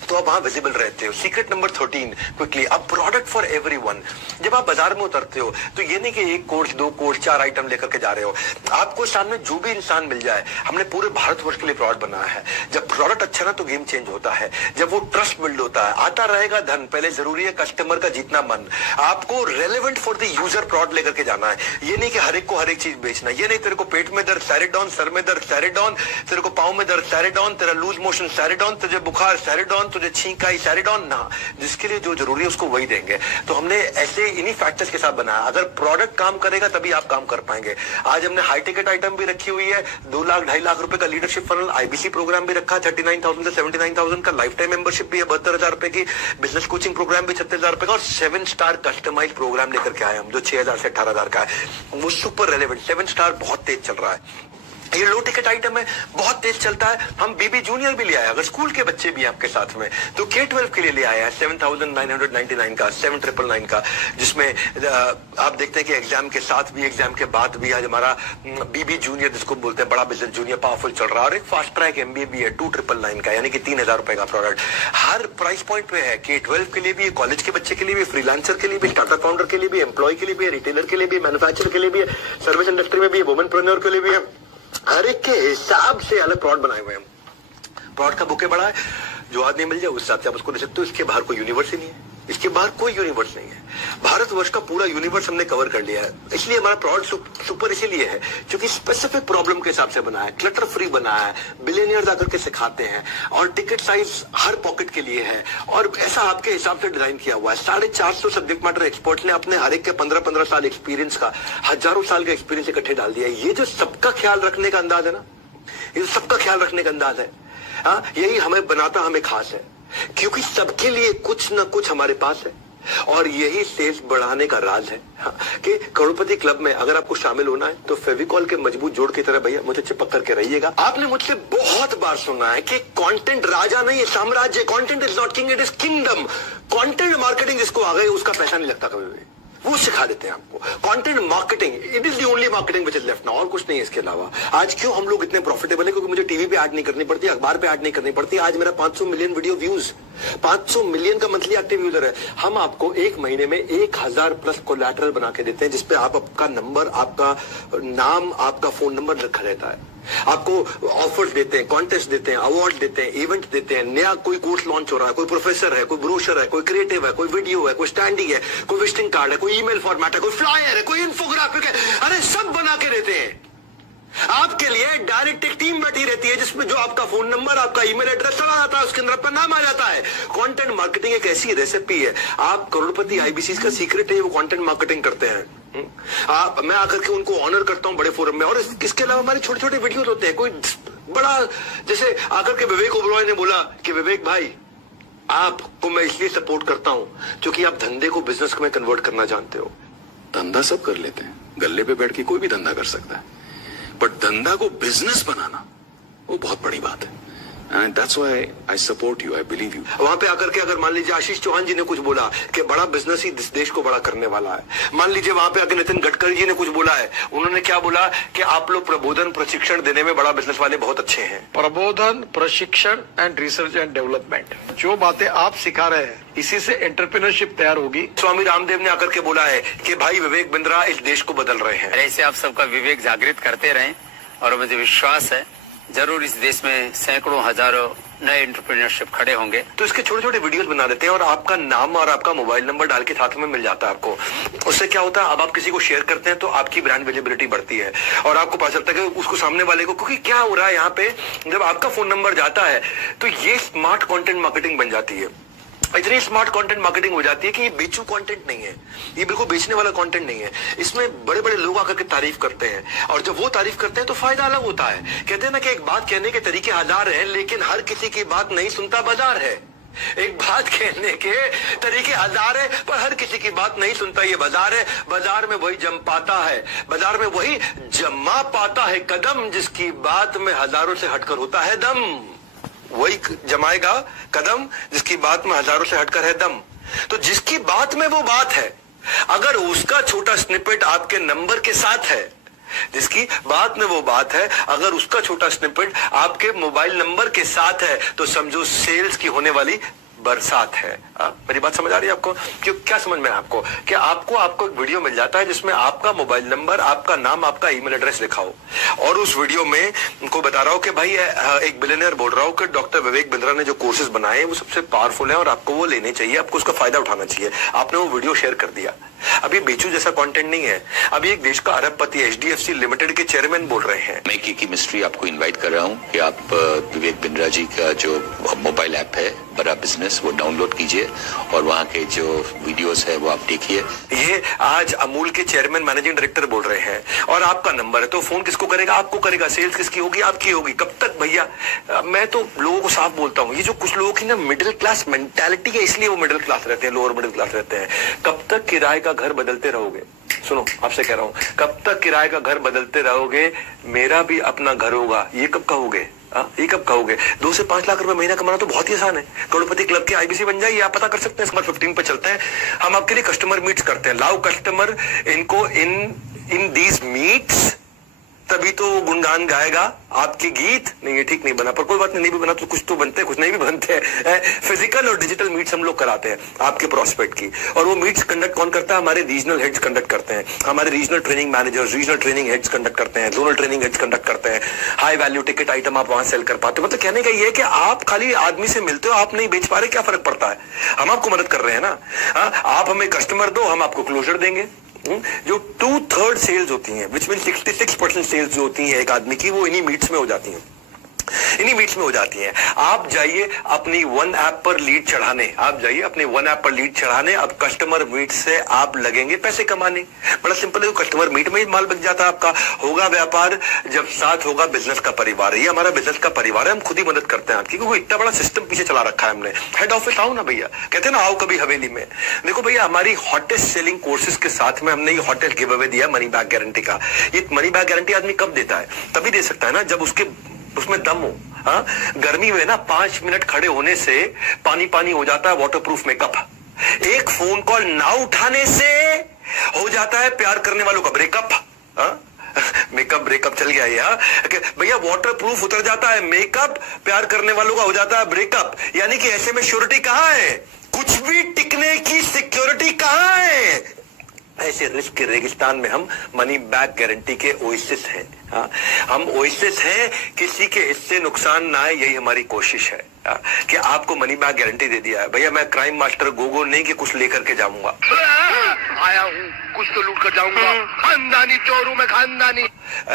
तो आप वहां विजिबल रहते हो। सीक्रेट नंबर 13 क्विकली, अब प्रोडक्ट फॉर एवरीवन। जब आप बाजार में उतरते हो तो ये नहीं कि 1 कोर्स 2 कोर्स 4 आइटम लेकर के जा रहे हो, आपको सामने जो भी इंसान मिल जाए। हमने पूरे भारतवर्ष के लिए प्रोडक्ट बनाया है। जब प्रोडक्ट अच्छा ना तो गेम चेंज होता है। जब वो ट्रस्ट बिल्ड होता है, आता रहेगा धन, पहले जरूरी है कस्टमर का जीतना मन। आपको relevant for the user product लेकर के जाना है। ये नहीं कि हर एक को हर एक चीज बेचना। ये नहीं तेरे को पेट में दर्द सैरिडॉन, सर में दर्द सैरिडॉन, तेरे को पाँव में दर्द सैरिडॉन, तेरा लूज मोशन सैरिडॉन, तुझे बुखार सैरिडॉन, तुझे छींक आई सैरिडॉन ना। जिसके लिए जो जरूरी है उसको वही देंगे। तो हमने ऐसे इन्हीं फैक्टर्स के साथ बनाया। अगर प्रोडक्ट काम करेगा तभी आप काम कर पाएंगे। आज हमने हाई टिकट आइटम भी रखी हुई है, 2 लाख 2.5 लाख रुपए का लीडरशिप फनल आईबीसी प्रोग्राम भी रखा है 39,000 से 79,000 का, लाइफ टाइम मेंबरशिप भी है 72,000 रुपए की, बिजनेस कोचिंग प्रोग्राम भी 36,000 रुपए का, और 7 स्टार कस्टमाइज प्रोग्राम लेकर के आए हम जो 6,000 से 18,000 का है। वो सुपर रेलेवेंट 7 स्टार बहुत तेज चल रहा है। ये लो टिकट आइटम है, बहुत तेज चलता है। हम बीबी जूनियर भी ले आए, अगर स्कूल के बच्चे भी हैं आपके साथ में तो K-12 के लिए ले आए हैं 7,999 का, 7,999 का, जिसमें आप देखते हैं कि एग्जाम के साथ भी एग्जाम के बाद भी आज हमारा बीबी जूनियर जिसको बोलते हैं बड़ा बिजनेस जूनियर पावरफुल चल रहा है। और एक फास्ट ट्रैक MBA भी है 2,999 का, यानी कि 3,000 रुपए का प्रोडक्ट हर प्राइस पॉइंट पे है। K-12 के लिए भी, कॉलेज के बच्चे के लिए भी, फ्रीलांसर के लिए भी, स्टार्टअप फाउंडर के लिए भी, एम्प्लॉय के लिए भी, रिटेलर के लिए भी, मैन्युफैक्चर के लिए भी, सर्विस इंडस्ट्री में भी, वुमेनप्रेन्योर के लिए भी है। हर एक के हिसाब से अलग प्रोडक्ट बनाए हुए हैं। प्रोडक्ट का बुके बड़ा है, जो आदमी मिल जाए उस हिसाब से आप उसको ले सकते हो। इसके बाहर कोई यूनिवर्स ही नहीं है, इसके बाहर कोई यूनिवर्स नहीं है। भारतवर्ष का पूरा यूनिवर्स हमने कवर कर लिया है। इसलिए हमारा प्रोडक्ट सुपर इसीलिए है क्योंकि स्पेसिफिक प्रॉब्लम के हिसाब से बना है, क्लटर फ्री बना है, बिलियनियर्स आकर के सिखाते हैं, और टिकट साइज हर पॉकेट के लिए है, और ऐसा आपके हिसाब से डिजाइन किया हुआ है। 450 सब्जेक्ट मैटर एक्सपर्ट ने अपने हर एक के 15-15 साल एक्सपीरियंस का, हजारों साल का एक्सपीरियंस इकट्ठे डाल दिया है। ये जो सबका ख्याल रखने का अंदाज है ना, ये सबका ख्याल रखने का अंदाज है, हाँ, यही हमें बनाता हमें खास है, क्योंकि सबके लिए कुछ ना कुछ हमारे पास है। और यही सेल्स बढ़ाने का राज है, हाँ, कि करोड़पति क्लब में अगर आपको शामिल होना है तो फेविकॉल के मजबूत जोड़ की तरह भैया मुझे चिपक करके रहिएगा। आपने मुझसे बहुत बार सुना है कि कंटेंट राजा नहीं है, साम्राज्य। Content is not king, it is kingdom. Content marketing जिसको आ गई उसका पैसा नहीं लगता कभी भी, वो सिखा देते हैं आपको। Content marketing it is the only marketing which is left now, और कुछ नहीं है इसके अलावा। आज क्यों हम लोग इतने प्रॉफिटेबल है? क्योंकि मुझे टीवी पे ऐड नहीं करनी पड़ती, अखबार पे ऐड नहीं करनी पड़ती। आज मेरा 500 मिलियन वीडियो व्यूज, 500 मिलियन का मंथली एक्टिव यूजर है। हम आपको एक महीने में 1,000 प्लस कोलैटरल बना के देते हैं, जिसपे आपका नंबर, आपका नाम, आपका फोन नंबर रखा रहता है। आपको ऑफर्स देते हैं, कॉन्टेस्ट देते हैं, अवार्ड देते हैं, इवेंट देते हैं। नया कोई कोर्स लॉन्च हो रहा है, कोई प्रोफेसर है, कोई ब्रोशर है, कोई क्रिएटिव है, कोई वीडियो है, कोई स्टैंडिंग है, कोई विजिटिंग कार्ड है, कोई ईमेल फॉर्मेट है, कोई फ्लायर है, कोई इन्फोग्राफिक है, अरे सब बना के देते हैं आपके लिए। डायरेक्ट एक टीम बैठी रहती है जिसमें जो आपका फोन नंबर, आपका ईमेल एड्रेस चला जाता है, उसके अंदर आपका नाम आ जाता है। कंटेंट मार्केटिंग एक ऐसी रेसिपी है, आप करोड़पति आईबीसी का सीक्रेट है, वो कंटेंट मार्केटिंग करते हैं। मैं आकर के उनको ऑनर करता हूं बड़े फोरम में। और इसके अलावा हमारे छोटे छोटे वीडियोस होते हैं। कोई बड़ा, जैसे आकर के विवेक ओबरॉय ने बोला कि विवेक भाई आपको मैं इसलिए सपोर्ट करता हूं क्योंकि आप धंधे को बिजनेस में कन्वर्ट करना जानते हो। धंधा सब कर लेते हैं, गल्ले पे बैठ के कोई भी धंधा कर सकता है, बट धंधा को बिजनेस बनाना वो बहुत बड़ी बात है। And that's why I support you, I believe you. वहां पे आकर के अगर मान लीजिए आशीष चौहान जी ने कुछ बोला कि बड़ा बिजनेस ही देश को बड़ा करने वाला है, मान लीजिए वहां पे आकर नितिन गडकरी जी ने कुछ बोला है, उन्होंने क्या बोला कि आप लोग प्रबोधन प्रशिक्षण देने में बड़ा बिजनेस वाले बहुत अच्छे हैं। प्रबोधन, प्रशिक्षण एंड रिसर्च एंड डेवलपमेंट, जो बातें आप सिखा रहे हैं इसी से एंटरप्रेन्योरशिप तैयार होगी। स्वामी रामदेव ने आकर के बोला है कि भाई विवेक बिंद्रा इस देश को बदल रहे हैं। ऐसे आप सबका विवेक जागृत करते रहें, और मुझे विश्वास है जरूर इस देश में सैकड़ों हजारों नए एंटरप्रेन्योरशिप खड़े होंगे। तो इसके छोटे छोटे वीडियोस बना देते हैं और आपका नाम और आपका मोबाइल नंबर डाल के साथ में मिल जाता है आपको। उससे क्या होता है, अब आप किसी को शेयर करते हैं तो आपकी ब्रांड विजिबिलिटी बढ़ती है और आपको पता चलता है कि उसको सामने वाले को, क्योंकि क्या हो रहा है यहाँ पे, जब आपका फोन नंबर जाता है तो ये स्मार्ट कंटेंट मार्केटिंग बन जाती है। इतनी स्मार्ट कंटेंट मार्केटिंग हो जाती है कि ये बेचू कंटेंट नहीं है, ये बिल्कुल बेचने वाला कंटेंट नहीं है। इसमें बड़े बड़े लोग आकर के तारीफ करते हैं, और जब वो तारीफ करते हैं तो फायदा अलग होता है। कहते हैं ना कि एक बात कहने के तरीके हजार हैं, लेकिन हर किसी की बात नहीं सुनता बाजार है। एक बात कहने के तरीके हजार है, पर हर किसी की बात नहीं सुनता ये बाजार है। बाजार में वही जम पाता है, बाजार में वही जमा पाता है कदम, जिसकी बात में हजारों से हटकर होता है दम। वही जमाएगा कदम जिसकी बात में हजारों से हटकर है दम। तो जिसकी बात में वो बात है, अगर उसका छोटा स्निपेट आपके नंबर के साथ है, जिसकी बात में वो बात है, अगर उसका छोटा स्निपेट आपके मोबाइल नंबर के साथ है, तो समझो सेल्स की होने वाली बरसात है। मेरी बात समझ आ रही है आपको? क्यों, क्या समझ में है आपको कि आपको एक वीडियो मिल जाता है जिसमें आपका मोबाइल नंबर, आपका नाम, आपका ईमेल एड्रेस लिखा हो, और उस वीडियो में उनको बता रहा हूं कि भाई एक बिलियनियर बोल रहा हूं कि डॉक्टर विवेक बिंद्रा ने जो कोर्सेज बनाए वो सबसे पावरफुल है और आपको वो लेने चाहिए, आपको उसका फायदा उठाना चाहिए। आपने वो वीडियो शेयर कर दिया। अभी बेचू जैसा कंटेंट नहीं है, अभी एक देश का अरबपति HDFC लिमिटेड के चेयरमैन बोल रहे हैं। मैं की मिस्ट्री आपको इनवाइट कर रहा हूं कि आप विवेक बिंद्रा जी का जो मोबाइल ऐप है बड़ा बिजनेस, वो डाउनलोड कीजिए और वहां के जो वीडियोस है वो आप देखिए। ये आज अमूल के चेयरमैन मैनेजिंग डायरेक्टर बोल रहे हैं, और आपका नंबर है तो फोन किसको करेगा? आपको करेगा। सेल्स किसकी होगी? आपकी होगी। कब तक भैया? मैं तो लोगों को साफ बोलता हूँ, ये जो कुछ लोगों की ना मिडिल क्लास मेंटालिटी है, इसलिए वो मिडिल क्लास रहते हैं, लोअर मिडिल क्लास रहते हैं। कब तक किराए का घर बदलते रहोगे? सुनो, आपसे कह रहा हूँ, कब तक किराए का घर बदलते रहोगे? मेरा भी अपना घर होगा, ये कब कहोगे? ये कब कहोगे? 2 से 5 लाख रुपए महीना कमाना तो बहुत ही आसान है। करोड़पति क्लब के IBC बन जाइए, आप पता कर सकते हैं। नंबर 15 पे चलते हैं, हम आपके लिए कस्टमर मीट्स करते हैं। लाओ कस्टमर इनको इन दीज मीट्स, तभी तो वो गुणगान गाएगा आपके गीत। नहीं, ये ठीक नहीं बना, पर कोई बात नहीं भी बना तो कुछ तो बनते हैं, कुछ नहीं भी बनते हैं। फिजिकल और डिजिटल मीट्स हम लोग कराते हैं आपके प्रोस्पेक्ट की, और वो मीट्स कंडक्ट कौन करता है? हमारे रीजनल हेड्स कंडक्ट करते हैं, हमारे regional training managers, regional training heads conduct करते हैं, जोनल ट्रेनिंग हेड्स कंडक्ट करते हैं। हाई वैल्यू टिकट आइटम आप वहां सेल कर पाते हो। मतलब कहने का ये है कि आप खाली आदमी से मिलते हो, आप नहीं बेच पा रहे, क्या फर्क पड़ता है? हम आपको मदद कर रहे हैं ना। आप हमें कस्टमर दो, हम आपको क्लोजर देंगे। जो 2/3 सेल्स होती हैं, विच मीन 66% सेल्स जो होती हैं एक आदमी की, वो इन्हीं मीट्स में हो जाती हैं, इन्हीं मीट्स में हो जाती हैं। आप जाइए अपनी वन ऐप पर लीड चढ़ाने, आप जाइए अपनी वन ऐप पर लीड चढ़ाने। अब कस्टमर मीट से आप लगेंगे पैसे कमाने। बड़ा सिंपल है, कस्टमर मीट में ही माल बच जाता है आपका। होगा व्यापार जब साथ होगा बिजनेस का परिवार। ये हमारा बिजनेस का परिवार है, हम खुद ही मदद करते हैं आपकी, क्योंकि इतना बड़ा सिस्टम पीछे चला रखा है हमने। हेड ऑफिस आओ ना भैया, कहते हैं ना आओ कभी हवेली में। देखो भैया, हमारी हॉटेस्ट सेलिंग कोर्सेज के साथ में हमने ये हॉटेस्ट गिव अवे दिया मनी बैक गारंटी का। ये मनी बैक गारंटी आदमी कब देता है? तभी दे सकता है ना जब उसमें दम हो। गर्मी में ना 5 मिनट खड़े होने से पानी पानी हो जाता है वाटरप्रूफ मेकअप। एक फोन कॉल ना उठाने से हो जाता है प्यार करने वालों का ब्रेकअप। मेकअप ब्रेकअप चल गया ये भैया, वाटरप्रूफ उतर जाता है मेकअप, प्यार करने वालों का हो जाता है ब्रेकअप। यानी कि ऐसे में श्योरिटी कहां है? कुछ भी टिकने की सिक्योरिटी कहां है? ऐसे रिस्क के रेगिस्तान में हम मनी बैक गारंटी के ओएसिस हैं। हम ओएसिस हैं, किसी के हिस्से नुकसान ना आए, यही हमारी कोशिश है कि आपको मनी बैक गारंटी दे दिया है। भैया मैं क्राइम मास्टर गोगो नहीं कि कुछ लेकर के जाऊंगा, आया हूँ कुछ तो लूट कर जाऊंगा, खानदानी चोर हूं मैं, खानदानी।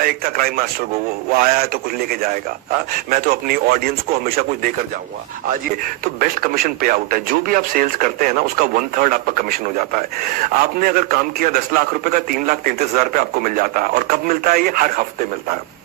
एक था क्राइम मास्टर गोगो, वो आया है तो कुछ लेके जाएगा। मैं तो अपनी ऑडियंस को हमेशा कुछ देकर जाऊंगा। आज ये तो बेस्ट कमीशन पे आउट है। जो भी आप सेल्स करते हैं ना, उसका 1/3 आपका कमीशन हो जाता है। आपने अगर काम किया 10 लाख रुपए का, 3,33,000 रुपए आपको मिल जाता है। और कब मिलता है? ये हर हफ्ते मिलता है,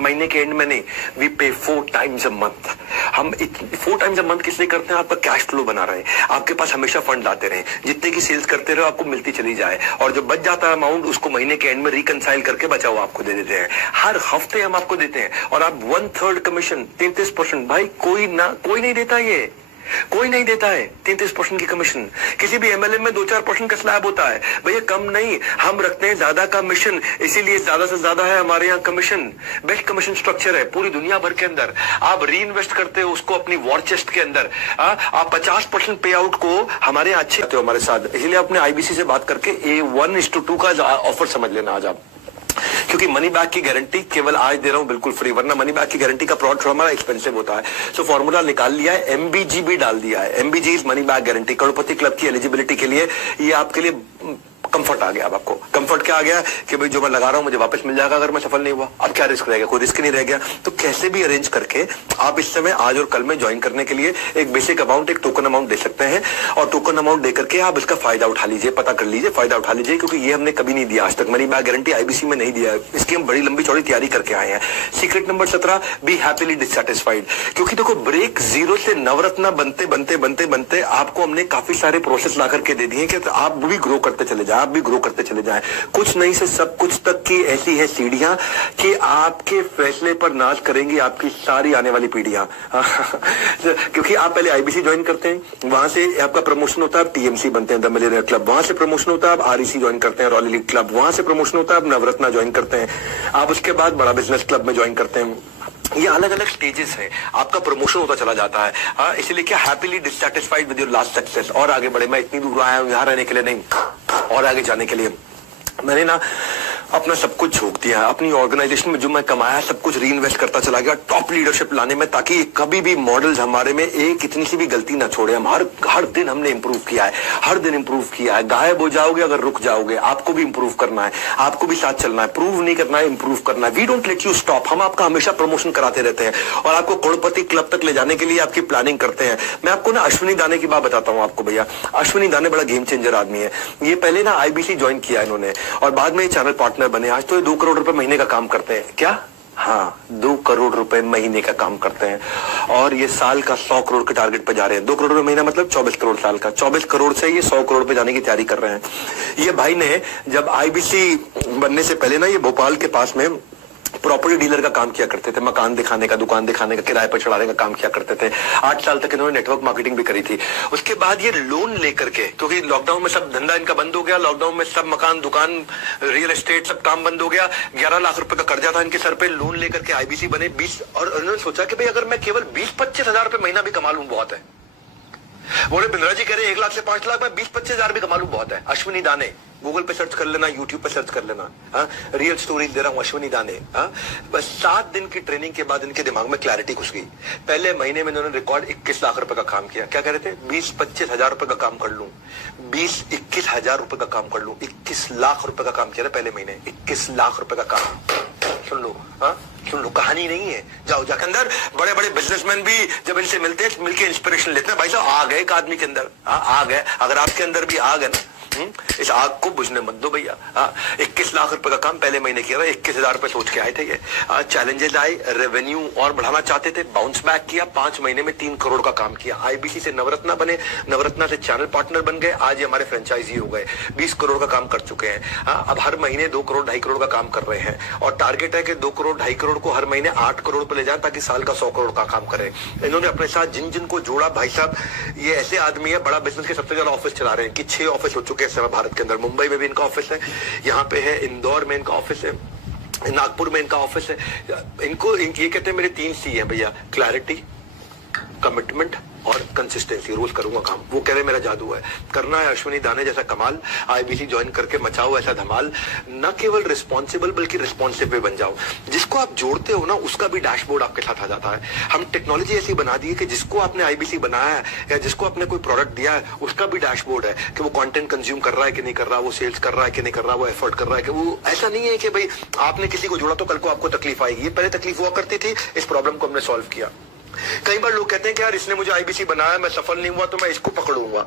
महीने के एंड में नहीं। वी पे 4 times a month। हम 4 times a month किस लिए करते हैं? आपका कैश फ्लो बना रहे, आपके पास हमेशा फंड आते रहे, जितने की सेल्स करते रहो आपको मिलती चली जाए, और जो बच जाता है अमाउंट उसको महीने के एंड में रिकनसाइल करके बचा हुआ आपको दे देते हैं। हर हफ्ते हम आपको देते हैं, और आप 1/3 कमीशन 33%। भाई कोई नहीं देता, ये कोई नहीं देता है 33% की कमीशन। किसी भी MLM में 2-4% का स्लैब होता है भैया, कम नहीं। हम रखते हैं ज्यादा कमीशन, इसीलिए ज्यादा से ज्यादा है हमारे यहाँ कमीशन। बेस्ट कमीशन स्ट्रक्चर है पूरी दुनिया भर के अंदर। आप री इन्वेस्ट करते हो उसको अपनी वॉर चेस्ट के अंदर। आप 50% पे आउट को हमारे यहाँ अच्छे हो हमारे साथ, इसलिए अपने IBC से बात करके A1:2 का ऑफर समझ लेना आज आप, क्योंकि मनी बैक की गारंटी केवल आज दे रहा हूं बिल्कुल फ्री, वरना मनी बैक की गारंटी का प्रोडक्ट हमारा एक्सपेंसिव होता है। सो फॉर्मूला निकाल लिया है, MBG भी डाल दिया है। MBG is money back guarantee. Crorepati club की एलिजिबिलिटी के लिए ये आपके लिए कंफर्ट आ गया। अब आपको कंफर्ट क्या आ गया कि भाई जो मैं लगा रहा हूं मुझे वापस मिल जाएगा अगर मैं सफल नहीं हुआ। अब क्या रिस्क रह गया? कोई रिस्क नहीं रह गया। तो कैसे भी अरेंज करके आप इस समय आज और कल में ज्वाइन करने के लिए एक बेसिक अमाउंट, एक टोकन अमाउंट दे सकते हैं, और टोकन अमाउंट देकर के आप इसका फायदा उठा लीजिए, पता कर लीजिए, फायदा उठा लीजिए, क्योंकि ये हमने कभी नहीं दिया आज तक। मनी बैक गारंटी IBC में नहीं दिया है, इसकी हम बड़ी लंबी चौड़ी तैयारी करके आए हैं। Secret number 17, B happily dissatisfied. क्योंकि देखो, ब्रेक जीरो से नवरत्न बनते बनते बनते बनते आपको हमने काफी सारे प्रोसेस ला करके दे दिए कि आप भी ग्रो करते चले जाए, आप भी ग्रो करते चले जाएं। कुछ नहीं से सब कुछ तक की ऐसी है सीढ़ियां कि आपके फैसले पर नाज करेंगी आपकी सारी आने वाली पीढ़ियां। क्योंकि आप पहले IBC ज्वाइन करते हैं, वहां से आपका प्रमोशन होता है, आप TMC बनते हैं, द मिलियनियर क्लब। वहां से प्रमोशन होता है, आप REC ज्वाइन करते हैं, रॉयल एलीट क्लब। वहां से प्रमोशन होता है, आप नवरत्ना ज्वाइन करते हैं। आप उसके बाद बड़ा बिजनेस क्लब में ज्वाइन करते हैं। ये अलग अलग स्टेजेस है, आपका प्रमोशन होता चला जाता है। हाँ, इसलिए क्या happily dissatisfied with your last success, और आगे बढ़े। मैं इतनी दूर आया हूं यहाँ रहने के लिए नहीं, और आगे जाने के लिए। मैंने ना अपना सब कुछ झोंक दिया, अपनी ऑर्गेनाइजेशन में जो मैं कमाया सब कुछ री इन्वेस्ट करता चला गया टॉप लीडरशिप लाने में, ताकि कभी भी मॉडल्स हमारे में एक इतनी सी भी गलती ना छोड़े। हम हर दिन हमने इंप्रूव किया है, हर दिन इंप्रूव किया है। गायब हो जाओगे अगर रुक जाओगे, आपको भी इंप्रूव करना है, आपको भी साथ चलना है, प्रूव नहीं करना है, इंप्रूव करना है। We don't let you stop. हम आपका हमेशा प्रमोशन कराते रहते हैं और आपको करोड़पति क्लब तक ले जाने के लिए आपकी प्लानिंग करते हैं। मैं आपको ना अश्विनी दाने की बात बताता हूँ आपको भैया। अश्विनी दाने बड़ा गेम चेंजर आदमी है। ये पहले ना आईबीसी ज्वाइन किया इन्होंने और बाद में चैनल पार्टनर बने। आज तो ये 2 करोड़ रुपए महीने का काम करते हैं। क्या? हाँ, 2 करोड़ रुपए महीने का काम करते हैं और ये साल का 100 करोड़ के टारगेट पे जा रहे हैं। 2 करोड़ रुपए महीना मतलब 24 करोड़ साल का। 24 करोड़ से ये 100 करोड़ पे जाने की तैयारी कर रहे हैं। ये भाई ने जब आईबीसी बनने से पहले ना ये भोपाल के पास में प्रॉपर्टी डीलर का काम किया करते थे, मकान दिखाने का, दुकान दिखाने का, किराए पर चढ़ाने का काम किया करते थे। 8 साल तक इन्होंने नेटवर्क मार्केटिंग भी करी थी। उसके बाद ये लोन लेकर के, क्योंकि लॉकडाउन में सब धंधा इनका बंद हो गया, लॉकडाउन में सब मकान, दुकान, रियल एस्टेट सब काम बंद हो गया। 11 लाख रुपए का कर्जा था इनके सर पे, लोन लेकर के आईबीसी बने 20। और उन्होंने सोचा कि भाई अगर मैं केवल 20-25 हजार रुपए महीना भी कमा लूं बहुत है। बोले बिंद्रा जी कह रहे 1 लाख से 5 लाख में 20-25 हजार भी कमा लूं बहुत है। अश्विनी दाने गूगल पे सर्च कर लेना, यूट्यूब पे सर्च कर लेना। रियल स्टोरीज दे रहा हूं, अश्विनी दाने। बस 7 दिन की ट्रेनिंग के बाद इनके दिमाग में क्लैरिटी घुस गई। पहले महीने में इन्होंने रिकॉर्ड 21 लाख रुपए का काम किया। क्या कह रहे थे? 20-25 हजार रुपए का काम कर लूं, 20-21 हजार रुपए का काम कर लूं। 21 लाख रुपए का काम किया था पहले महीने। 21 लाख रुपए का काम। सुन लो, सुन लो, कहानी नहीं है। जाओ जाके अंदर, बड़े बड़े बिजनेसमैन भी जब इनसे मिलते हैं मिलके इंस्पिरेशन लेते हैं। भाई साहब आ गए एक आदमी के अंदर, आ गए। अगर आपके अंदर भी आ गए ना, इस आग को बुझने मत दो भैया। 21 लाख रुपए का काम पहले महीने किया था। 21 हजार रुपए सोच के आए थे ये। चैलेंजेस आए, रेवेन्यू और बढ़ाना चाहते थे, बाउंस बैक किया। 5 महीने में 3 करोड़ का काम किया। आईबीसी से नवरत्ना बने, नवरत्ना से चैनल पार्टनर बन गए। आज ये हमारे फ्रेंचाइजी हो गए, 20 करोड़ का काम कर चुके हैं। अब हर महीने 2 करोड़ 2.5 करोड़ का काम कर रहे हैं और टारगेट है कि 2 करोड़ 2.5 करोड़ को हर महीने 8 करोड़ पे ले जाए, ताकि साल का 100 करोड़ का काम करें। इन्होंने अपने साथ जिन जिन को जोड़ा, भाई साहब ये ऐसे आदमी है, बड़ा बिजनेस के सबसे ज्यादा ऑफिस चला रहे हैं कि 6 ऑफिस हो चुके हैं भारत के अंदर। मुंबई में भी इनका ऑफिस है, यहाँ पे है, इंदौर में इनका ऑफिस है, नागपुर में इनका ऑफिस है। इनको ये कहते हैं मेरे 3 C हैं भैया, क्लैरिटी, कमिटमेंट और कंसिस्टेंसी। रोज करूंगा काम। वो कह रहे मेरा जादू है, करना है अश्विनी दाने जैसा कमाल। आईबीसी ज्वाइन करके मचाओ ऐसा धमाल। न केवल रिस्पॉन्सिबल बल्कि रिस्पॉन्सिव भी बन जाओ। जिसको आप जोड़ते हो ना उसका भी डैशबोर्ड आपके साथ आ जाता है। हम टेक्नोलॉजी ऐसी बना दी है कि जिसको आपने आईबीसी बनाया है या जिसको आपने कोई प्रोडक्ट दिया है उसका भी डैशबोर्ड है कि वो कंटेंट कंज्यूम कर रहा है कि नहीं कर रहा, वो सेल्स कर रहा है कि नहीं कर रहा, वो एफर्ट कर रहा है कि वो। ऐसा नहीं है कि भाई आपने किसी को जोड़ा तो कल को आपको तकलीफ आएगी। ये पहले तकलीफ हुआ करती थी, इस प्रॉब्लम को हमने सॉल्व किया। कई बार लोग कहते हैं कि यार इसने मुझे आईबीसी बनाया, मैं सफल नहीं हुआ तो मैं इसको पकड़ूंगा।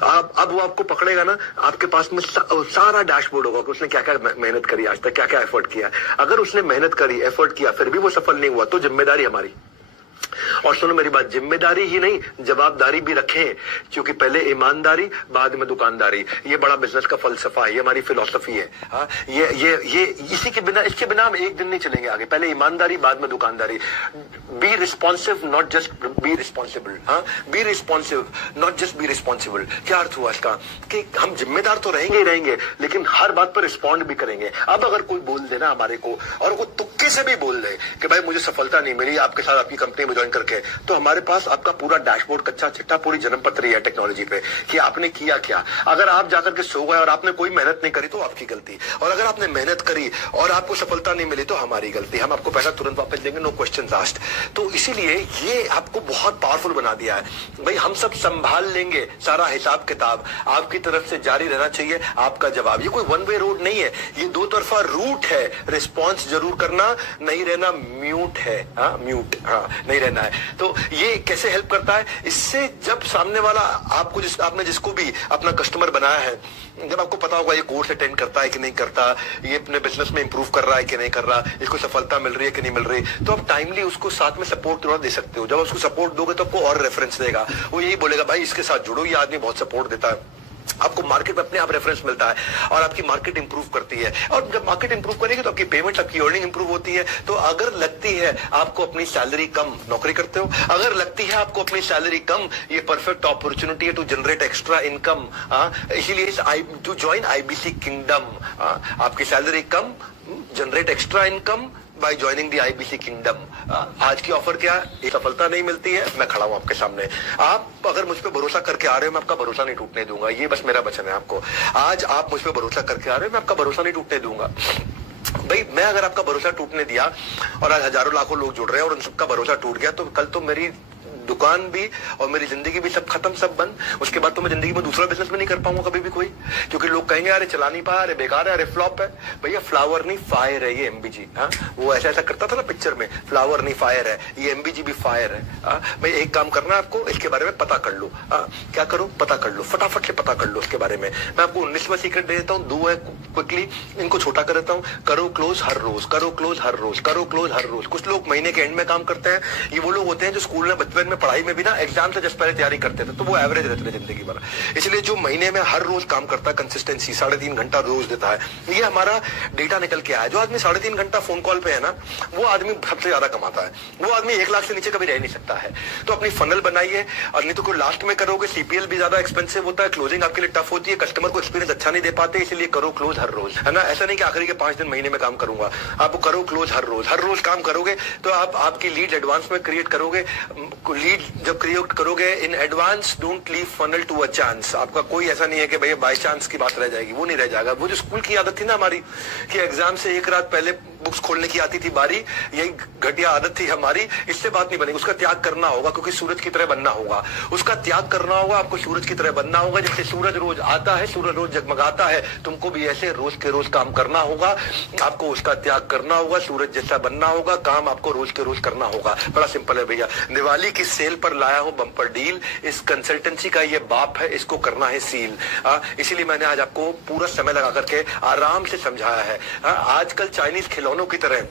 अब वो आपको पकड़ेगा ना, आपके पास में सारा डैशबोर्ड होगा कि उसने क्या क्या मेहनत करी आज तक, क्या क्या एफर्ट किया। अगर उसने मेहनत करी, एफर्ट किया, फिर भी वो सफल नहीं हुआ तो जिम्मेदारी हमारी। और सुनो मेरी बात, जिम्मेदारी ही नहीं जवाबदारी भी रखें, क्योंकि पहले ईमानदारी बाद में दुकानदारी। ये बड़ा बिजनेस का फलसफा है, ये हमारी फिलॉसफी है। ये इसी के बिना, इसके बिना हम एक दिन नहीं चलेंगे आगे। पहले ईमानदारी बाद में दुकानदारी। Be responsive not just be responsible. Be responsive not just be responsible. क्या अर्थ हुआ इसका? कि हम जिम्मेदार तो रहेंगे ही रहेंगे, लेकिन हर बात पर रिस्पॉन्ड भी करेंगे। अब अगर कोई बोल देना हमारे को, और वो तुक्के से भी बोल दे कि भाई मुझे सफलता नहीं मिली आपके साथ, आपकी कंपनी में ज्वाइन करके, तो हमारे पास आपका पूरा डैशबोर्ड, कच्चा चिट्ठा, पूरी जन्मपत्री है टेक्नोलॉजी पे कि आपने किया क्या। अगर आप जाकर के सो गए और आपने कोई मेहनत नहीं करी तो आपकी गलती, और अगर आपने मेहनत करी और आपको सफलता नहीं मिली तो हमारी गलती। हम आपको पैसा तुरंत वापस देंगे, नो क्वेश्चंस आस्क्ड। तो इसीलिए ये आपको बहुत पावरफुल बना दिया है। भाई हम सब संभाल लेंगे सारा हिसाब किताब, आपकी तरफ से जारी रहना चाहिए आपका जवाब। ये कोई वन वे रोड नहीं है, ये 2 तरफा रूट है। रिस्पॉन्स जरूर करना, नहीं रहना म्यूट है। म्यूट नहीं रहना है। तो ये कैसे हेल्प करता है? इससे जब सामने वाला आपको आपने जिसको भी अपना कस्टमर बनाया है, जब आपको पता होगा ये कोर्स अटेंड करता है कि नहीं करता, ये अपने बिजनेस में इंप्रूव कर रहा है कि नहीं कर रहा, इसको सफलता मिल रही है कि नहीं मिल रही, तो आप टाइमली उसको साथ में सपोर्ट थोड़ा दे सकते हो। जब उसको सपोर्ट दोगे तो आपको और रेफरेंस देगा। वो यही बोलेगा भाई इसके साथ जुड़ो, ये आदमी बहुत सपोर्ट देता है। आपको मार्केट में अपने आप रेफरेंस मिलता है और आपकी मार्केट इंप्रूव करती है। और जब मार्केट इंप्रूव करेगी तो आपकी पेमेंट, आपकी अर्निंग इंप्रूव होती है। तो अगर लगती है आपको अपनी सैलरी कम, नौकरी करते हो, अगर लगती है आपको अपनी सैलरी कम, ये परफेक्ट अपॉर्चुनिटी है टू जनरेट एक्स्ट्रा इनकम। इसीलिए टू ज्वाइन आईबीसी किंगडम। आपकी salary come, generate extra income, by joining the IBC kingdom. आज की ऑफर क्या है? ये सफलता नहीं मिलती है, मैं खड़ा हूं आपके सामने। आप अगर मुझ पे भरोसा करके आ रहे हो, मैं आपका भरोसा नहीं टूटने दूंगा। ये बस मेरा वचन है आपको। आज आप मुझ पे भरोसा करके आ रहे हो, मैं आपका भरोसा नहीं टूटने दूंगा। भाई मैं अगर आपका भरोसा टूटने दिया और आज हजारों लाखों लोग जुड़ रहे हैं और उन सबका भरोसा टूट गया, तो कल तो मेरी दुकान भी और मेरी जिंदगी भी सब खत्म, सब बंद। उसके बाद तो मैं जिंदगी में दूसरा बिजनेस में नहीं कर पाऊंगा कभी भी कोई, क्योंकि लोग कहेंगे अरे चला नहीं पाया, अरे बेकार है, अरे फ्लॉप है। भैया फ्लावर नहीं फायर है ये एमबीजी। हाँ, वो ऐसा ऐसा करता था ना पिक्चर में, फ्लावर नहीं फायर है, ये एमबीजी भी फायर है। भाई एक काम करना है आपको, इसके बारे में पता कर लो। क्या करो? पता कर लो, फटाफट से पता कर लो उसके बारे में। मैं आपको 19वां सीक्रेट दे देता हूँ, 2 है क्विकली, इनको छोटा कर देता हूँ। करो क्लोज हर रोज, करो क्लोज हर रोज, करो क्लोज हर रोज। कुछ लोग महीने के एंड में काम करते हैं। ये वो लोग होते हैं जो स्कूल में बचपन में पढ़ाई में भी ना एग्जाम से जस्ट पहले तैयारी करते थे, तो वो एवरेज रहते थे जिंदगी भर। इसलिए जो महीने में हर रोज काम करता है, कंसिस्टेंसी 3.5 घंटा रोज देता है, ये हमारा डेटा निकल के आया। जो आदमी 3.5 घंटा फोन कॉल पे है ना, वो आदमी सबसे ज्यादा कमाता है। वो आदमी 1 लाख से नीचे कभी रह नहीं सकता है। तो अपनी फनल बनाइए, और नहीं तो कोई लास्ट में करोगे, सीपीएल भी ज्यादा एक्सपेंसिव होता है, क्लोजिंग आपके लिए टफ होती है, कस्टमर को एक्सपीरियंस अच्छा नहीं दे पाते। इसलिए करो क्लोज हर रोज, है ना। ऐसा नहीं कि आखिरी के 5 दिन महीने में काम करूंगा, आप करो क्लोज हर रोज काम करोगे तो आप आपकी लीड एडवांस में क्रिएट करोगे। लीड जब क्रिएट करोगे in advance, don't leave funnel to a chance. आपका कोई ऐसा नहीं है कि भैया बाय चांस की बात रह जाएगी, वो नहीं रह जाएगा। वो जो स्कूल की आदत थी ना हमारी, कि एग्जाम से 1 रात पहले बुक्स खोलने की आती थी बारी, यही घटिया आदत थी हमारी। इससे बात नहीं बनेगी, उसका त्याग करना होगा, क्योंकि सूरज की तरह बनना होगा। उसका त्याग करना होगा, आपको सूरज की तरह बनना होगा। जैसे सूरज रोज आता है, सूरज रोज जगमगाता है, तुमको भी ऐसे रोज के रोज काम करना होगा। आपको उसका त्याग करना होगा, सूरज जैसा बनना होगा, काम आपको रोज के रोज करना होगा। बड़ा सिंपल है भैया। दिवाली की सेल पर लाया हो बम्पर डील, इस कंसल्टेंसी का ये बाप है, इसको करना है सील। इसीलिए मैंने आज आपको पूरा समय लगा करके आराम से समझाया है। आजकल चाइनीज खिलौनों की तरह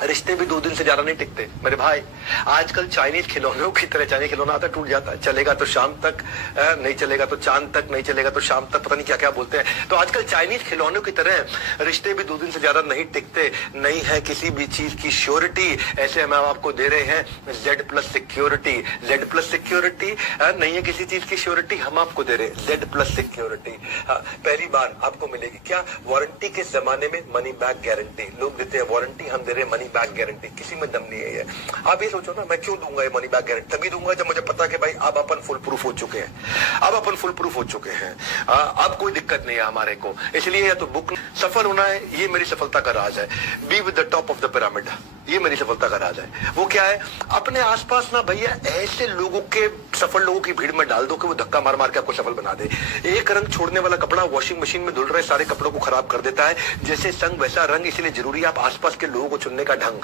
रिश्ते भी 2 दिन से ज्यादा नहीं टिकते मेरे भाई। आजकल चाइनीज खिलौनों की तरह, चाइनीज खिलौना आता टूट जाता है, चलेगा तो शाम तक, नहीं चलेगा तो चांद तक, नहीं चलेगा तो शाम तक, पता नहीं क्या क्या बोलते हैं। तो आजकल चाइनीज खिलौनों की तरह रिश्ते भी 2 दिन से ज्यादा नहीं टिकते। नहीं है किसी भी चीज की श्योरिटी, ऐसे हम आपको दे रहे हैं Z+ सिक्योरिटी। Z+ सिक्योरिटी नहीं है किसी चीज की श्योरिटी, हम आपको दे रहे हैं Z+ सिक्योरिटी। पहली बार आपको मिलेगी क्या? वारंटी के जमाने में मनी बैक गारंटी। लोग देते हैं वारंटी, हम दे रहे हैं मनी बैक गारंटी। किसी में दम नहीं है ये। आप ये सोचो ना, मैं क्यों दूंगा ये मनी बैक गारंटी? तभी दूंगा जब मुझे पता कि भाई अब अपन फुल प्रूफ हो चुके हैं, अब अपन फुल प्रूफ हो चुके हैं, अब कोई दिक्कत नहीं है हमारे को। इसलिए या तो बुक सफल होना है, ये मेरी सफलता का राज है। Be with the top of the pyramid, ये मेरी सफलता का राज है। वो क्या है? अपने आसपास ना भैया ऐसे लोगों के, सफल लोगों की भीड़ में डाल दो कि वो धक्का मार मार के आपको सफल बना दे। एक रंग छोड़ने वाला कपड़ा वॉशिंग मशीन में धुल रहे सारे कपड़ों को खराब कर देता है। जैसे संग वैसा रंग, इसलिए जरूरी है आप आसपास के लोगों को चुनने का ढंग।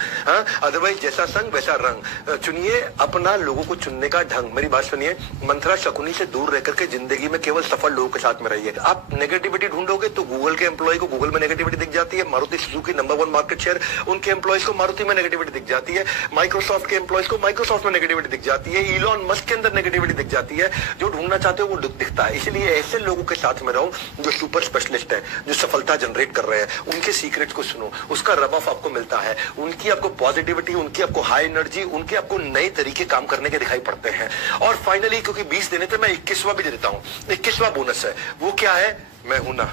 अदरवाइज जैसा संग वैसा रंग। चुनिए अपना लोगों को चुनने का ढंग। मेरी बात सुनिए, मंत्रा शकुनी से दूर रहकर के जिंदगी में केवल सफल लोगों के साथ में रहिए। आप नेगेटिविटी ढूंढोगे तो गूगल के एम्प्लॉय को गूगल में नेगेटिविटी दिख जाती है, Maruti Suzuki number 1 market share, उनके एम्प्लॉयज को मारुति में नेगेटिविटी दिख जाती है, माइक्रोसॉफ्ट के एम्प्लॉयज को माइक्रोसॉफ्ट में नेगेटिविटी दिख जाती है, इलॉन मस्क के अंदर नेगेटिविटी दिख जाती है। जो ढूंढना चाहते हो वो दिखता है। इसलिए ऐसे लोगों के साथ में रहो जो सुपर स्पेशलिस्ट है, जो सफलता जनरेट कर रहे हैं, उनके सीक्रेट्स को सुनो, उसका रब ऑफ आपको मिलता है। उनकी आपको पॉजिटिविटी, उनकी आपको हाई एनर्जी, उनके आपको नए तरीके काम करने के दिखाई पड़ते हैं। और फाइनली क्योंकि 20 देने थे, मैं 21वां भी दे देता हूं। 21वां बोनस है। वो क्या है? मैं हूं ना।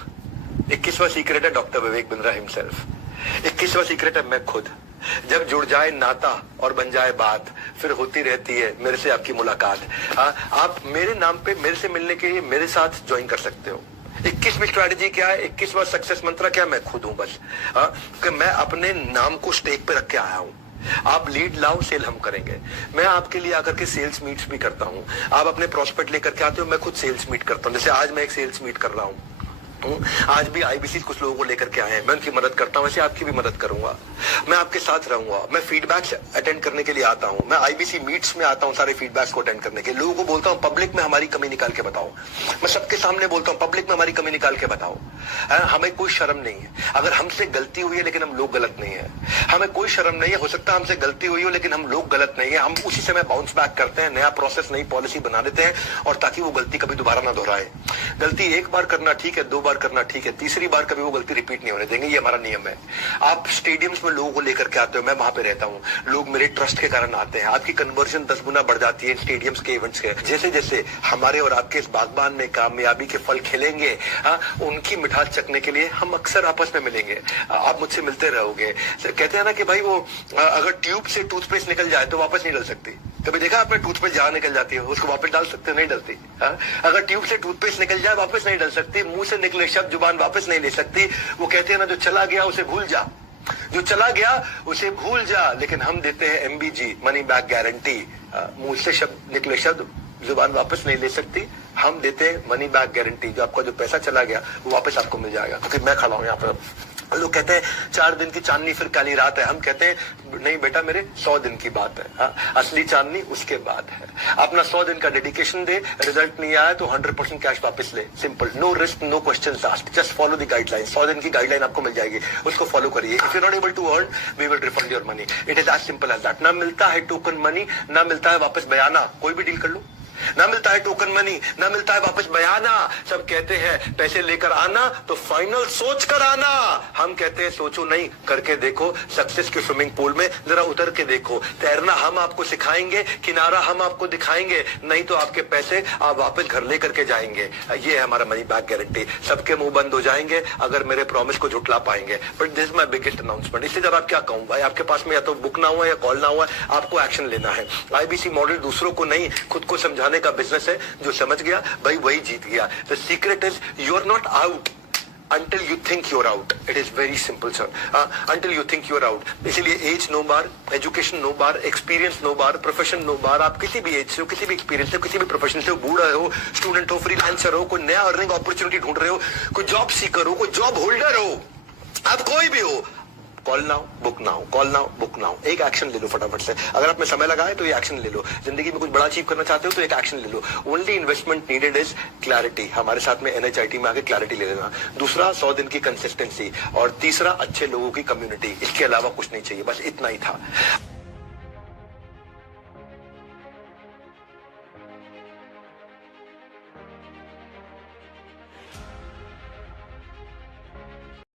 21वां सीक्रेट है doctor Vivek Bindra himself. 21वां secret है मैं खुद। जब जुड़ जाए नाता और बन जाए बात, फिर होती रहती है मेरे से आपकी मुलाकात। आप मेरे नाम पे मेरे से मिलने के लिए मेरे साथ ज्वाइन कर सकते हो। 21वीं स्ट्रैटेजी क्या है? 21वां सक्सेस मंत्र क्या? मैं खुद हूं बस। कि मैं अपने नाम को स्टेक पे रख के आया हूं। आप लीड लाओ, सेल हम करेंगे। मैं आपके लिए आकर के सेल्स मीट्स भी करता हूं। आप अपने प्रोस्पेक्ट लेकर के आते हो, मैं खुद सेल्स मीट करता हूं। जैसे आज मैं एक सेल्स मीट कर रहा हूं, आज भी आईबीसी कुछ लोगों को लेकर के आए हैं, मैं उनकी मदद करता हूं, वैसे आपकी भी मदद करूंगा। मैं आपके साथ रहूंगा। मैं फीडबैक्स अटेंड करने के लिए आता हूं। मैं आईबीसी मीट्स में आता हूं सारे फीडबैक्स को अटेंड करने के। लोगों को बोलता हूं पब्लिक में हमारी कमी निकाल के बताओ। मैं सबके सामने बोलता हूं पब्लिक में हमारी कमी निकाल के बताओ। हमें कोई शर्म नहीं है अगर हमसे गलती हुई है, लेकिन हम लोग गलत नहीं है। हमें कोई शर्म नहीं है, हो सकता है हमसे गलती हुई हो लेकिन हम लोग गलत नहीं है। हम उसी समय बाउंस बैक करते हैं, नया प्रोसेस, नई पॉलिसी बना देते हैं, और ताकि वो गलती कभी दोबारा ना दोहराए। गलती एक बार करना ठीक है, 2 बार करना ठीक है, तीसरी बार कभी वो गलती रिपीट नहीं होने देंगे, ये हमारा नियम है। आप स्टेडियम्स में लोगों को लेकर के आते हो, मैं वहां पे रहता हूँ, लोग मेरे ट्रस्ट के कारण आते हैं, आपकी कन्वर्जन 10 गुना बढ़ जाती है स्टेडियम्स के इवेंट्स के। जैसे जैसे हमारे और आपके इस बागबान में कामयाबी के फल खिलेंगे, उनकी मिठास चखने के लिए हम अक्सर आपस में मिलेंगे, आप मुझसे मिलते रहोगे। कहते हैं ना कि भाई वो अगर ट्यूब से टूथपेस्ट निकल जाए तो वापस नहीं डल सकती। कभी देखा आपने टूथपेस्ट जहां निकल जाती है उसको वापस डाल सकते, नहीं डलती। अगर ट्यूब से टूथपेस्ट निकल जाए वापस नहीं डल सकती, मुंह से निकले शब्द जुबान वापस नहीं ले सकती। वो कहते हैं ना, जो चला गया उसे भूल जा, जो चला गया उसे भूल जा, लेकिन हम देते हैं MBG, मनी बैक गारंटी। मुंह से शब्द निकले शब्द जुबान वापस नहीं ले सकती, हम देते हैं मनी बैक गारंटी। जो आपका जो पैसा चला गया वो वापस आपको मिल जाएगा। क्योंकि मैं खड़ा हूं यहाँ पर, लोग कहते हैं 4 दिन की चांदनी फिर काली रात है, हम कहते हैं नहीं बेटा मेरे 100 दिन की बात है। असली चांदनी उसके बाद है। अपना 100 दिन का डेडिकेशन दे, रिजल्ट नहीं आया तो 100% कैश वापस ले, simple, no risk no questions asked, just follow the guideline. 100 दिन की गाइडलाइन आपको मिल जाएगी, उसको फॉलो करिए। If you not able to earn we will refund your money, it is as simple as that. ना मिलता है टोकन मनी, ना मिलता है वापस बयाना, कोई भी डील कर लो, ना मिलता है टोकन मनी, ना मिलता है वापस बयाना। सब कहते हैं पैसे लेकर आना तो फाइनल सोच कर आना, हम कहते हैं सोचो नहीं, करके देखो। सक्सेस के स्विमिंग पूल में जरा उतर के देखो, तैरना हम आपको सिखाएंगे, किनारा हम आपको दिखाएंगे, नहीं तो आपके पैसे आप वापस घर लेकर के जाएंगे। ये है हमारा मनी बैक गारंटी। सबके मुंह बंद हो जाएंगे अगर मेरे प्रॉमिस को झुटला पाएंगे, but this is my biggest announcement. इससे जब आप क्या कहूं भाई, आपके पास में या तो बुक ना हुआ या कॉल ना हुआ, आपको एक्शन लेना है। IBC मॉडल दूसरों को नहीं, खुद को समझाने का बिजनेस है। जो समझ गया भाई वही जीत गया। The secret is you are not out until you think you're out. It is very simple, sir. Until you think you're out. इसलिए एज नो बार, एजुकेशन नो बार, एक्सपीरियंस नो बार, प्रोफेशन नो बार। आप किसी भी एज से हो, किसी भी experience से, किसी भी प्रोफेशन से हो, बूढ़ा हो, स्टूडेंट हो, फ्रीलांसर हो, कोई नया अर्निंग अपॉर्चुनिटी ढूंढ रहे हो, कोई जॉब सीकर हो, कोई जॉब होल्डर हो, आप कोई भी हो, call now book now, call now book now. एक एक्शन ले लो फटाफट से। अगर आप में समय लगाए तो ये एक्शन ले लो। जिंदगी में कुछ बड़ा अचीव करना चाहते हो तो एक एक्शन ले लो। Only investment needed is clarity. हमारे साथ में NHIT में आके क्लैरिटी ले लेना। दूसरा 100 दिन की कंसिस्टेंसी, और तीसरा अच्छे लोगों की कम्युनिटी। इसके अलावा कुछ नहीं चाहिए, बस इतना ही था।